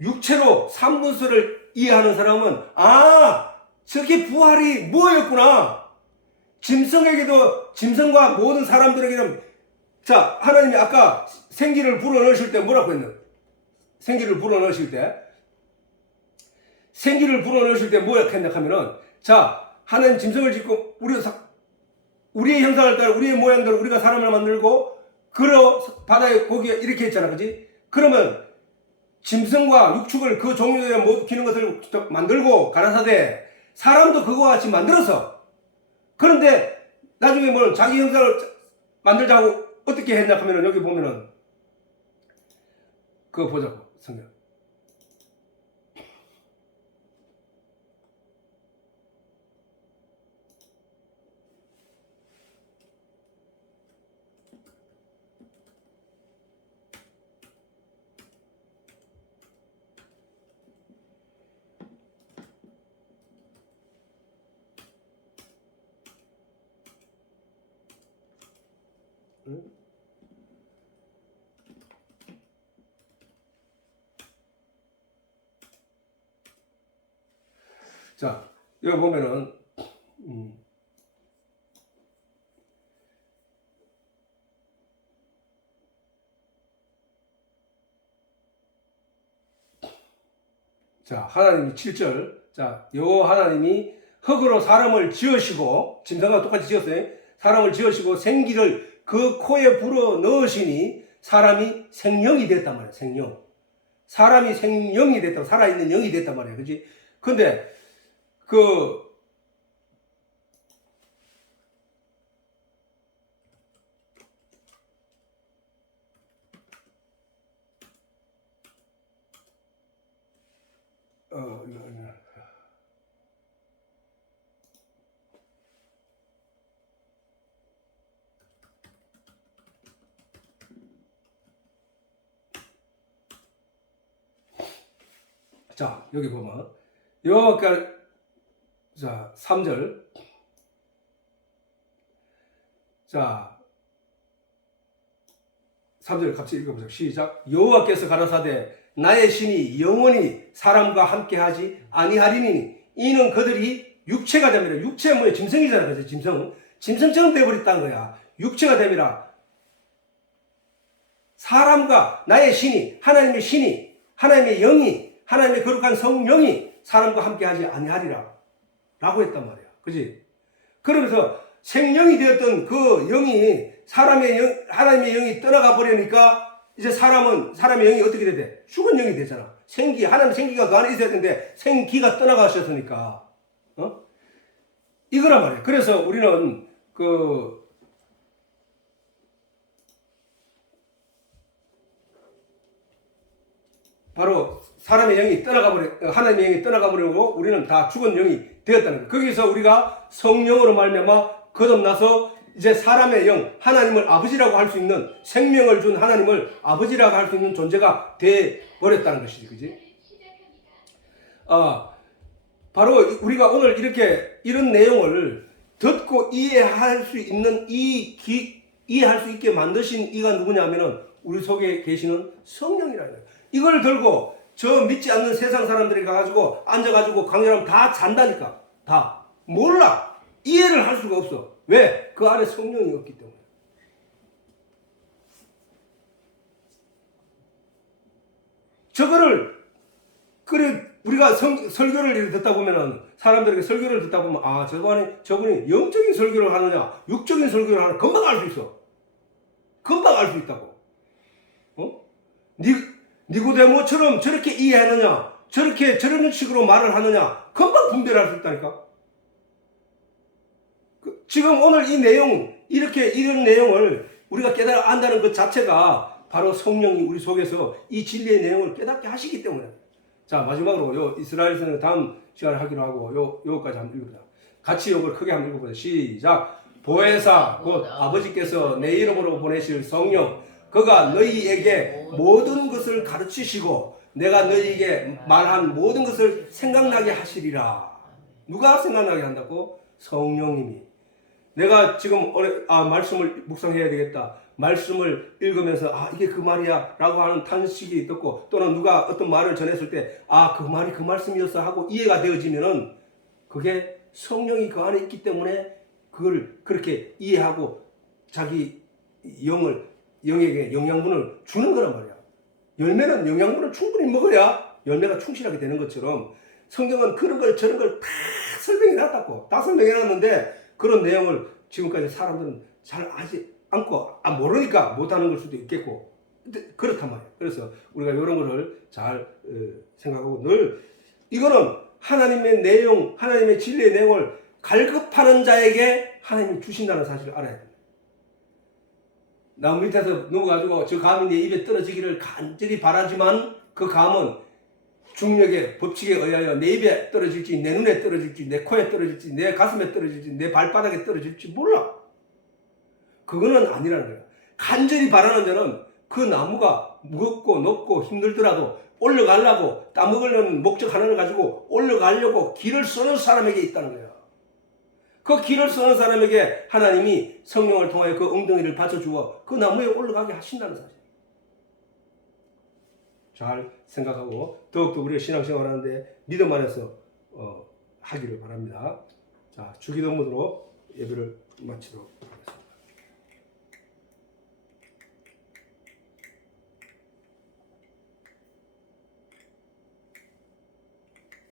육체로 삼분서를 이해하는 사람은 저게 부활이 뭐였구나. 짐승에게도, 짐승과 모든 사람들에게는, 자, 하나님이 아까 생기를 불어넣으실 때 뭐라고 했나? 생기를 불어넣으실 때 뭐라고 했나 하면은, 자, 하나님 짐승을 짓고 우리의 형상을 따라 우리의 모양대로 우리가 사람을 만들고 바다에 고기가 이렇게 했잖아, 그지? 그러면 짐승과 육축을 그 종류에 못 기는 것을 만들고 가라사대 사람도 그거와 같이 만들어서, 그런데 나중에 뭐 자기 형상을 만들자고 어떻게 했냐 하면은 여기 보면은 그거 보자고, 성경. 자, 여기 보면은, 자, 하나님이 7절. 자, 여호와 하나님이 흙으로 사람을 지으시고, 짐승과 똑같이 지었어요. 사람을 지으시고 생기를 그 코에 불어 넣으시니 사람이 생명이 됐단 말이야, 생명. 사람이 생명이 됐다, 살아있는 영이 됐단 말이야, 그지? 근데, 자, 여기 보면, 여호와께서, 자, 3절. 자, 3절 같이 읽어보자. 시작. 여호와께서 가라사대 나의 신이 영원히 사람과 함께하지 아니하리니 이는 그들이 육체가 됩니다. 육체가 뭐야? 짐승이잖아, 그죠? 짐승처럼 되어버렸다는 거야. 육체가 됩니다. 사람과 나의 신이, 하나님의 신이, 하나님의 영이, 하나님의 거룩한 성령이 사람과 함께하지 아니하리라 라고 했단 말이야. 그지? 그러면서 생명이 되었던 그 영이 하나님의 영이 떠나가 버리니까 이제 사람의 영이 어떻게 돼? 죽은 영이 되잖아. 하나님 생기가 그 안에 있어야 되는데 생기가 떠나가셨으니까. 이거란 말이야. 그래서 우리는 바로 사람의 영이 하나님의 영이 떠나가 버리고 우리는 다 죽은 영이 되었다는 거예요. 거기서 우리가 성령으로 말미암아 거듭나서 이제 사람의 영, 하나님을 아버지라고 할 수 있는, 생명을 준 하나님을 아버지라고 할 수 있는 존재가 돼 버렸다는 것이지, 그지? 바로 우리가 오늘 이런 내용을 듣고 이해할 수 있게 만드신 이가 누구냐면은 우리 속에 계시는 성령이라는 거예요. 이걸 들고 저 믿지 않는 세상 사람들이 가가지고 앉아가지고 강연하면 다 잔다니까. 다 몰라. 이해를 할 수가 없어. 왜? 그 안에 성령이 없기 때문에. 저거를 우리가 설교를 이렇게 듣다 보면은 사람들에게 설교를 듣다 보면 저분이 영적인 설교를 하느냐 육적인 설교를 하느냐 금방 알 수 있어. 금방 알 수 있다고. 니고데모처럼 저렇게 이해하느냐 저런 식으로 말을 하느냐 금방 분별할 수 있다니까. 지금 오늘 이 내용 이렇게 이런 내용을 우리가 깨달아 안다는 것 자체가 바로 성령이 우리 속에서 이 진리의 내용을 깨닫게 하시기 때문에. 자, 마지막으로 요 이스라엘서는 다음 시간에 하기로 하고 요거까지 한번 읽어보자. 같이 요걸 크게 한번 읽어보자. 시작. 보혜사 곧 아버지께서 내 이름으로 보내실 성령 그가 너희에게 모든 것을 가르치시고 내가 너희에게 말한 모든 것을 생각나게 하시리라. 누가 생각나게 한다고? 성령님이. 내가 지금 말씀을 묵상해야 되겠다. 말씀을 읽으면서 이게 그 말이야 라고 하는 탄식이 듣고 또는 누가 어떤 말을 전했을 때 그 말이 그 말씀이었어 하고 이해가 되어지면은 그게 성령이 그 안에 있기 때문에 그걸 그렇게 이해하고 자기 영에게 영양분을 주는 거란 말이야. 열매는 영양분을 충분히 먹어야 열매가 충실하게 되는 것처럼 성경은 그런 걸 저런 걸 다 설명해 놨다고. 다 설명해 놨는데 그런 내용을 지금까지 사람들은 잘 아지 않고 모르니까 못하는 걸 수도 있겠고 그렇단 말이에요. 그래서 우리가 이런 거를 잘 생각하고 늘 이거는 하나님의 내용, 하나님의 진리의 내용을 갈급하는 자에게 하나님이 주신다는 사실을 알아야 됩니다. 나무 밑에서 누워가지고 저 감이 내 입에 떨어지기를 간절히 바라지만 그 감은 중력의 법칙에 의하여 내 입에 떨어질지 내 눈에 떨어질지 내 코에 떨어질지 내 가슴에 떨어질지 내 발바닥에 떨어질지 몰라. 그거는 아니라는 거야. 간절히 바라는 자는 그 나무가 무겁고 높고 힘들더라도 올라가려고 따먹으려는 목적 하나를 가지고 올라가려고 길을 쓰는 사람에게 있다는 거야. 그 길을 쓰는 사람에게 하나님이 성령을 통하여 그 엉덩이를 받쳐주어 그 나무에 올라가게 하신다는 사실. 잘 생각하고 더욱더 우리가 신앙생활 하는데 믿음 안에서 하기를 바랍니다. 자, 주기도문으로 예배를 마치도록